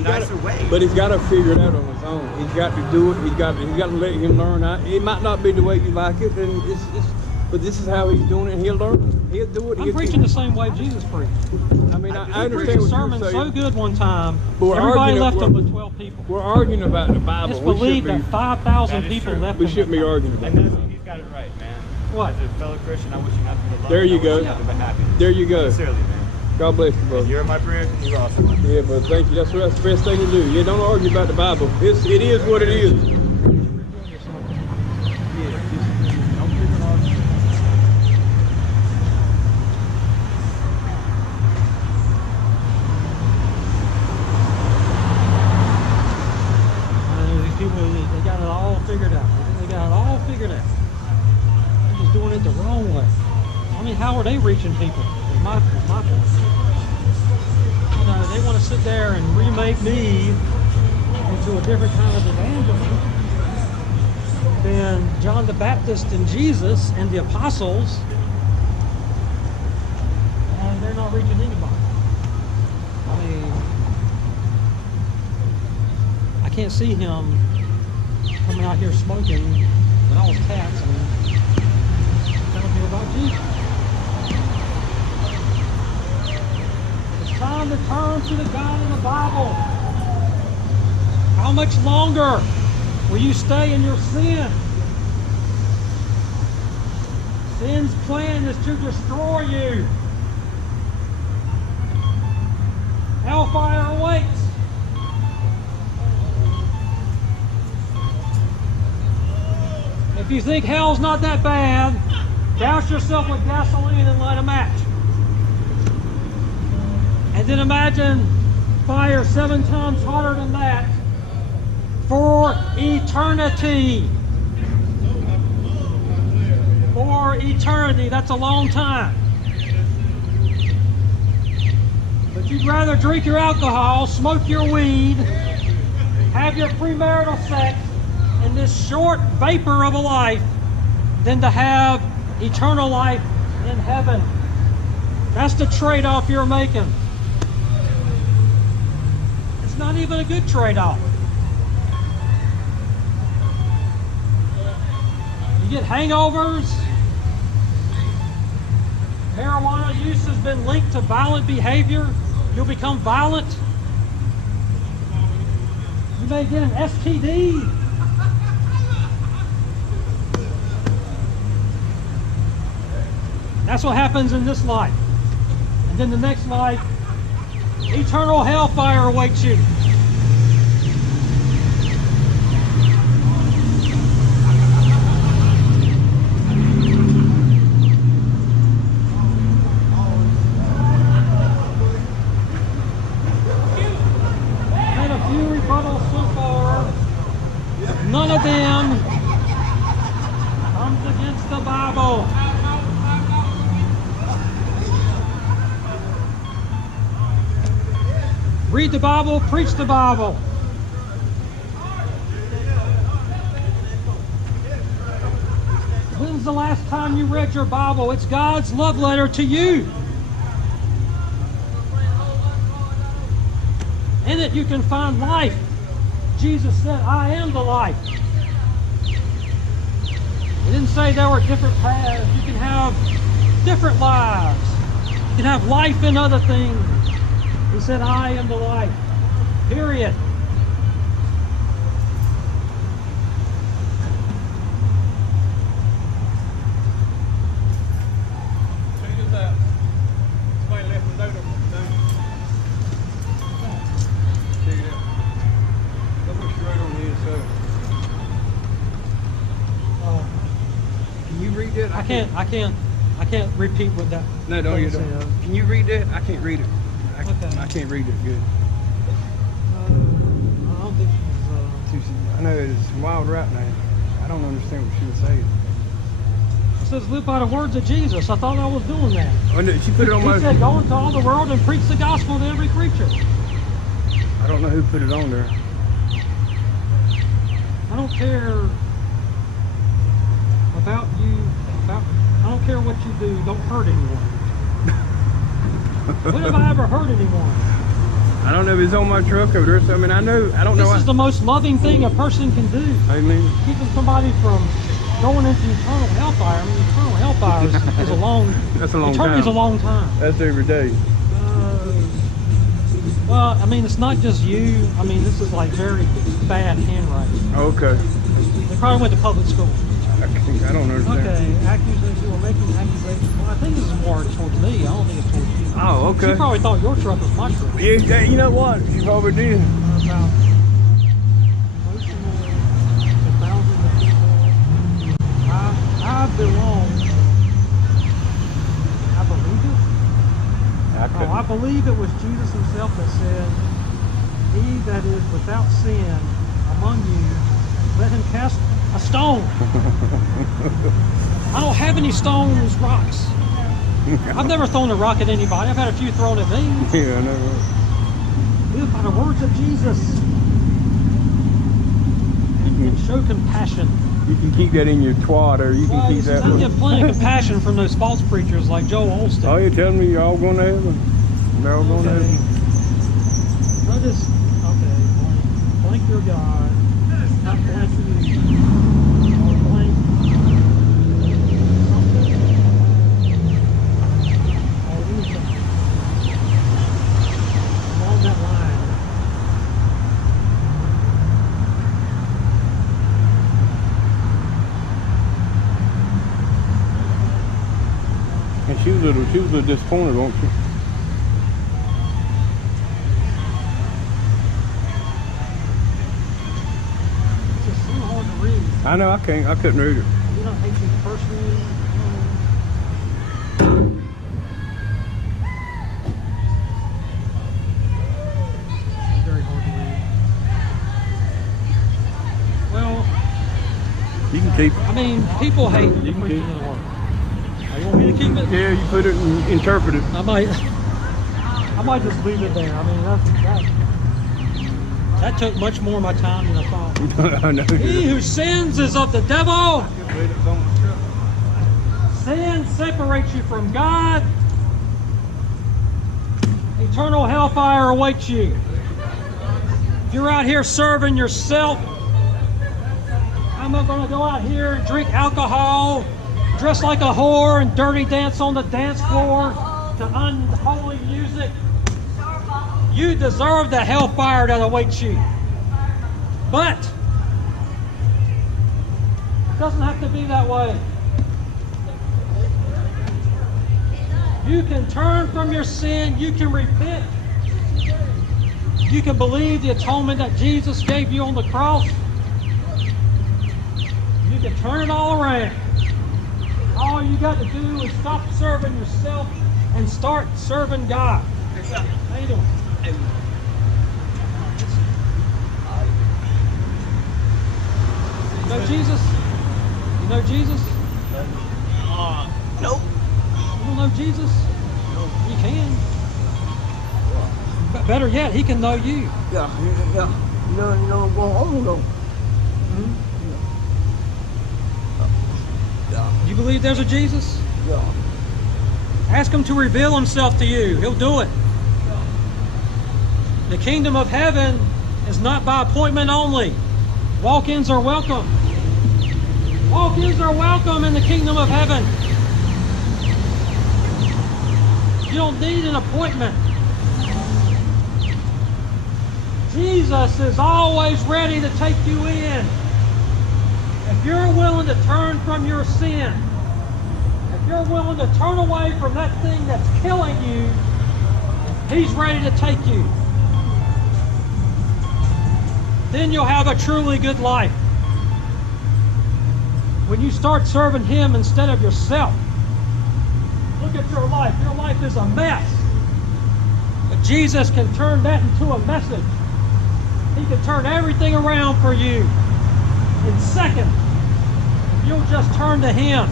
nicer way. But he's got to figure it out on his own. He's got to do it. He's got to let him learn. It might not be the way you like it, and but this is how he's doing it. And he'll learn. He'll do it. I'm preaching the same way Jesus preached. I mean, I He understand preached a what sermon you're saying. so good one time, But everybody left him with 12 people. We're arguing about the Bible. It's believed that 5,000 people left We him. shouldn't be arguing about And it. he's got it right, man. What? As a fellow Christian, I wish you nothing but love. There you I wish go. nothing but happiness. There you go. Sincerely, man. God bless you, brother. You're in my prayers and you're awesome. Yeah, but thank you. That's the best thing to do. Yeah, don't argue about the Bible. It is what it is. These people, they got it all figured out. They got it all figured out. They're just doing it the wrong way. I mean, how are they reaching people? Is my point. You know, they want to sit there and remake me into a different kind of evangelist than John the Baptist and Jesus and the apostles, and they're not reaching anybody. I mean, I can't see him coming out here smoking with all his cats and telling me about Jesus. It's time to turn to the God in the Bible. How much longer will you stay in your sin? Sin's plan is to destroy you. Hellfire awaits. If you think hell's not that bad, douse yourself with gasoline and light a match. And then imagine fire 7 times hotter than that for eternity. For eternity, that's a long time. But you'd rather drink your alcohol, smoke your weed, have your premarital sex in this short vapor of a life than to have eternal life in heaven. That's the trade-off you're making. It's not even a good trade-off. You get hangovers. Marijuana use has been linked to violent behavior. You'll become violent. You may get an STD. That's what happens in this life. And then the next life, eternal hellfire awaits you. And a few rebuttals so far. None of them comes against the Bible. Read the Bible, preach the Bible. When's the last time you read your Bible? It's God's love letter to you. In it you can find life. Jesus said, I am the life. He didn't say there were different paths. You can have different lives. You can have life in other things. He said, I am the life. Period. Check this out. Somebody left a note on the thing. Check it out. Look what she wrote on the inside. Can you read that? I can't repeat what that. No, don't you thing don't. says. Can you read that? I can't read it. Okay. I can't read it good. I don't think she's. I know it's wild right now. I don't understand what she was saying. It says live by the words of Jesus. I thought I was doing that. Oh, no, she put it on He my. said go into all the world and preach the gospel to every creature. I don't know who put it on there. I don't care about you. I don't care what you do. Don't hurt anyone. When have I ever hurt anyone? I don't know if it's on my truck over there. So, I mean, I don't know. This is the most loving thing a person can do. Amen. Keeping somebody from going into eternal hellfire. I mean, eternal hellfire is a long. That's a long Eternity time. is a long time. That's every day. Well, I mean, it's not just you. I mean, this is like very bad handwriting. Okay. They probably went to public school. I don't understand. Okay, accusation. We're making accusations. Well, I think this is more towards me. I don't think it's towards you. Oh, okay. She probably thought your truck was my truck. Yeah, you know what? She probably did. About emotional, 1,000 of people. I belong. I believe it. I believe it was Jesus himself that said, he that is without sin among you, let him cast a stone. I don't have any stones, rocks. I've never thrown a rock at anybody. I've had a few thrown at me. Yeah, I know. Live by the words of Jesus. And show compassion. You can keep that in your twat, or you can Well, keep that. I get plenty of compassion from those false preachers like Joel Olstein. Oh, you're telling me you're all going to heaven? They're all going to Okay. heaven. Notice, okay, blank your God. Not blank you. Or blank something. Or anything. Along that line. And she was a little disappointed, won't she? It's just so hard to read. I know, I couldn't read it. You don't hate you personally. It's very hard to read. Well, You can keep it. I mean, people hate the You can preaching keep of the word. You want me to keep it? Yeah, you put it and interpret it. I might just leave it there. I mean, that's That took much more of my time than I thought. I know. He who sins is of the devil. Sin separates you from God. Eternal hellfire awaits you. If you're out here serving yourself, I'm not going to go out here and drink alcohol, dress like a whore, and dirty dance on the dance floor to unholy music. You deserve the hellfire that awaits you. But it doesn't have to be that way. You can turn from your sin. You can repent. You can believe the atonement that Jesus gave you on the cross. You can turn it all around. All you got to do is stop serving yourself and start serving God. How you doing? You know Jesus? You know Jesus? Nope. You don't know Jesus? No. You can. But better yet, he can know you. Yeah. No, go home though. You believe there's a Jesus? Yeah. Ask him to reveal himself to you. He'll do it. The kingdom of heaven is not by appointment only. Walk-ins are welcome. Walk-ins are welcome in the kingdom of heaven. You don't need an appointment. Jesus is always ready to take you in. If you're willing to turn from your sin, if you're willing to turn away from that thing that's killing you, he's ready to take you. Then you'll have a truly good life. When you start serving him instead of yourself. Look at your life. Your life is a mess. But Jesus can turn that into a message. He can turn everything around for you in seconds. If you'll just turn to him.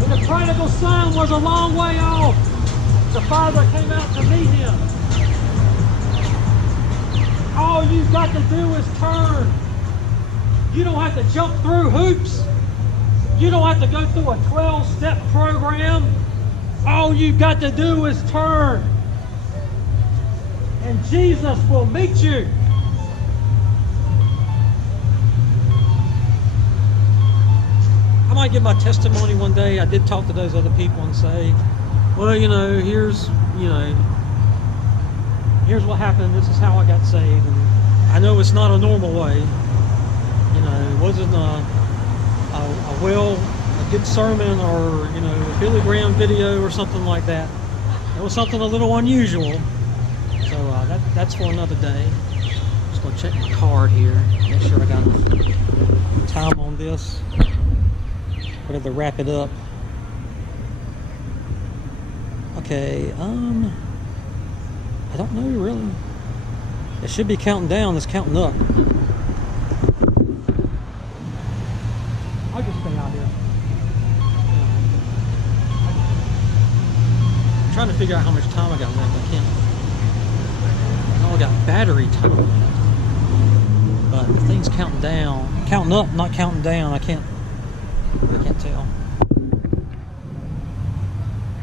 When the prodigal son was a long way off, the father came out to meet him. All you've got to do is turn. You don't have to jump through hoops. You don't have to go through a 12-step program. All you've got to do is turn. And Jesus will meet you. I might give my testimony one day. I did talk to those other people and say, well, here's what happened. This is how I got saved. And I know it's not a normal way. It wasn't a good sermon or, a Billy Graham video or something like that. It was something a little unusual. So that's for another day. Just going to check my card here. Make sure I got enough time on this. Ready to wrap it up. Okay, I don't know really. It should be counting down. It's counting up. I'll just stay out here. I'm trying to figure out how much time I got left. I can't. I got battery time left. But the thing's counting down. Counting up, not counting down. I can't tell.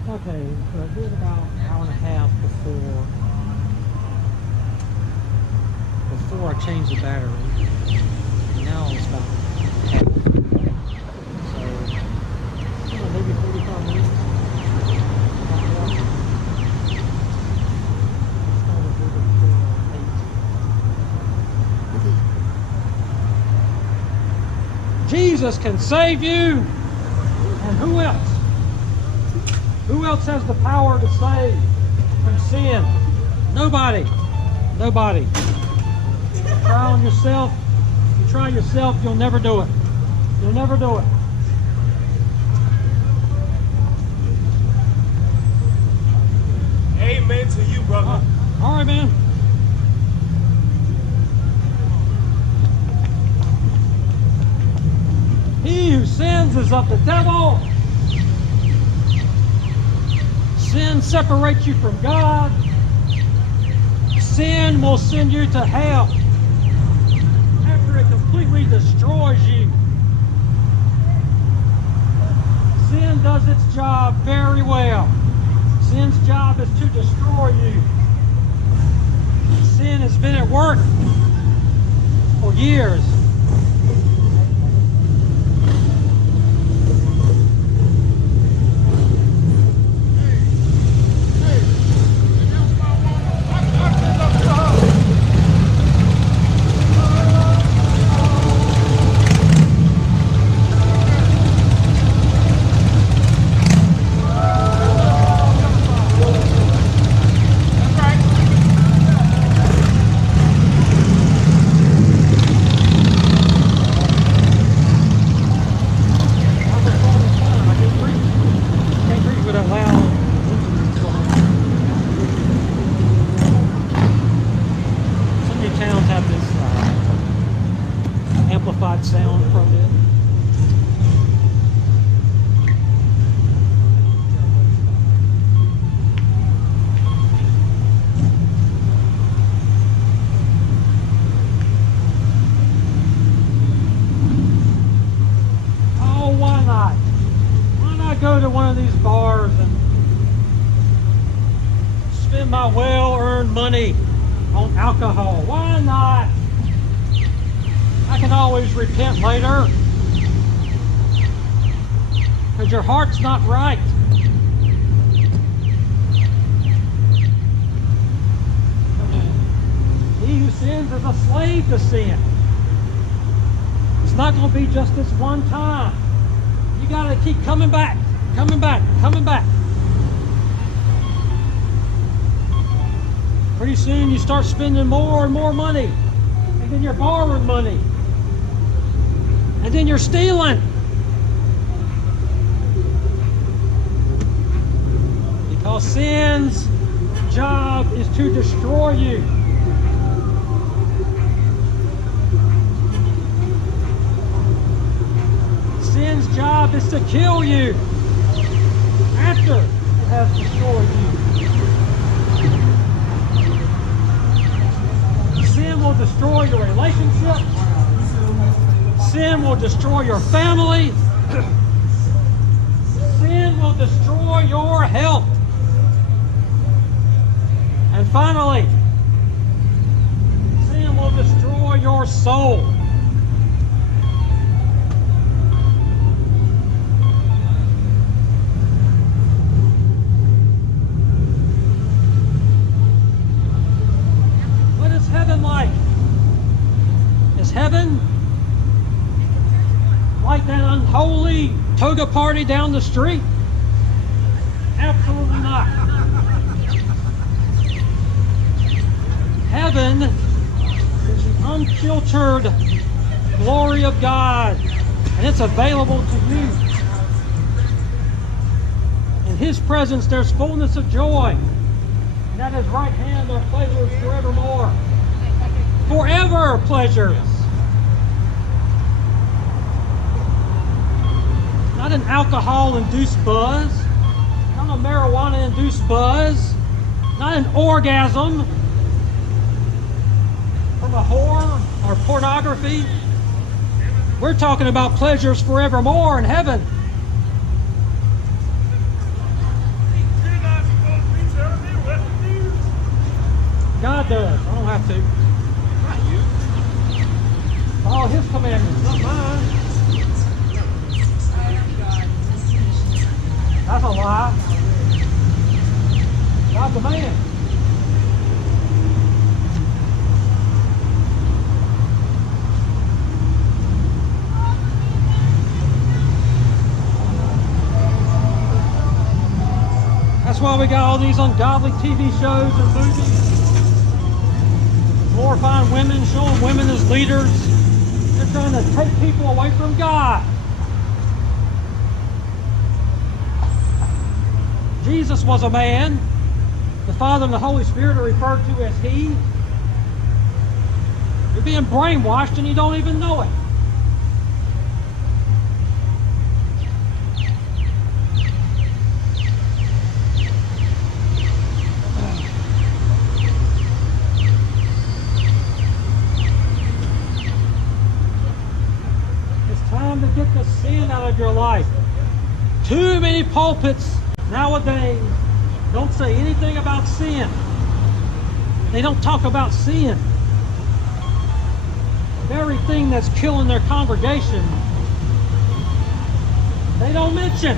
Okay, so I did about an hour and a half before I changed the battery. Now it's about half. So maybe 45 minutes. Jesus can save you. And who else? Who else has the power to save from sin? Nobody. Nobody. Try on yourself. If you try yourself, you'll never do it. You'll never do it. Amen to you, brother. All right, man. He who sins is of the devil. Sin separates you from God. Sin will send you to hell after it completely destroys you. Sin does its job very well. Sin's job is to destroy you. Sin has been at work for years. Sound from it. Oh, why not? Why not go to one of these bars and spend my well-earned money on alcohol? Why not? I can always repent later, because your heart's not right. He who sins is a slave to sin. It's not going to be just this one time. You got to keep coming back, coming back, coming back. Pretty soon you start spending more and more money, and then you're borrowing money. And then you're stealing. Because sin's job is to destroy you. Sin's job is to kill you after it has destroyed you. Sin will destroy your relationship. Sin will destroy your family. Sin will destroy your health. And finally, sin will destroy your soul. What is heaven like? Is heaven like that unholy Toga party down the street? Absolutely not. Heaven is the unfiltered glory of God, and it's available to you. In His presence there's fullness of joy, and at His right hand are pleasures forevermore. Forever pleasures. Not an alcohol-induced buzz, not a marijuana-induced buzz, not an orgasm from a whore or pornography. We're talking about pleasures forevermore in heaven. God does. I don't have to. Follow His commandments, not mine. That's a lie. God's a man. That's why we got all these ungodly TV shows and movies. Glorifying women, showing women as leaders. They're trying to take people away from God. Jesus was a man. The Father and the Holy Spirit are referred to as He. You're being brainwashed and you don't even know it. get the sin out of your life. Too many pulpits nowadays don't say anything about sin. They don't talk about sin. The very thing that's killing their congregation, they don't mention.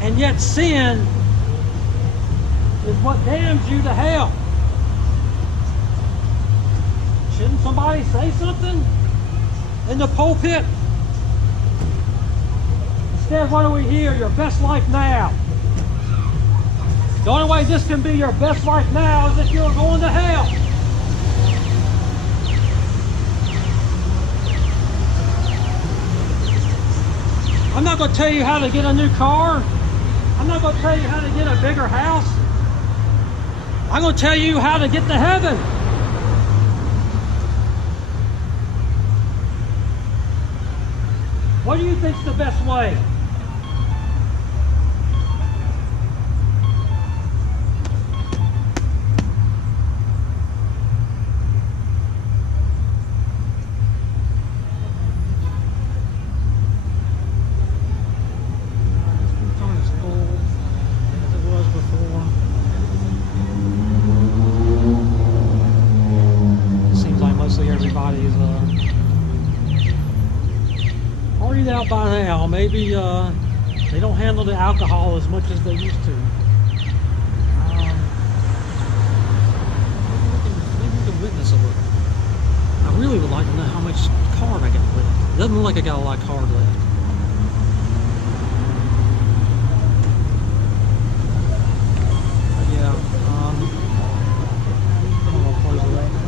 And yet sin is what damns you to hell. Shouldn't somebody say something in the pulpit? Instead, what do we hear? Your best life now. The only way this can be your best life now is if you're going to hell. I'm not going to tell you how to get a new car. I'm not going to tell you how to get a bigger house. I'm going to tell you how to get to heaven. What do you think's the best way? Everybody's already out by now. Maybe they don't handle the alcohol as much as they used to. Maybe we can witness a little. I really would like to know how much card I got left. It doesn't look like I got a lot of card left. But yeah, I'm gonna close it right now.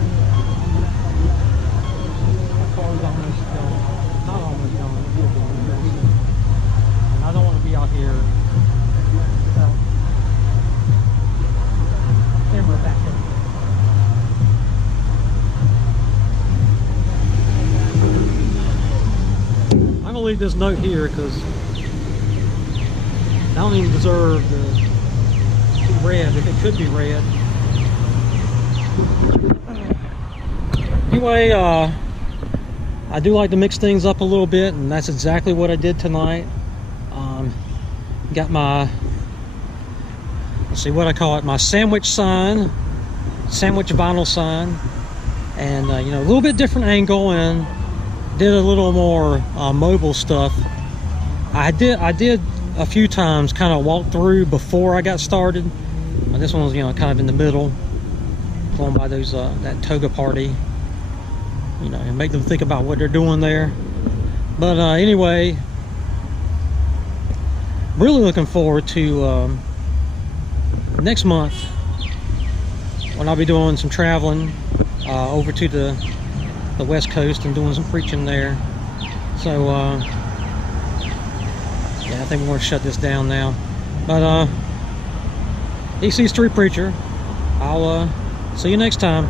Car's almost gone. Not almost gone. And I don't want to be out here without camera back in. I'm gonna leave this note here because I don't even deserve to be read if it could be read. Anyway, I do like to mix things up a little bit, and that's exactly what I did tonight. Got my, let's see what I call it, my sandwich sign, sandwich vinyl sign, and you know, a little bit different angle, and did a little more mobile stuff. I did a few times kind of walk through before I got started. This one was, you know, kind of in the middle, going by those that Toga party. You know, and make them think about what they're doing there. But anyway, really looking forward to next month when I'll be doing some traveling over to the West Coast and doing some preaching there. So yeah, I think we're going to shut this down now. But EC Street Preacher, I'll see you next time.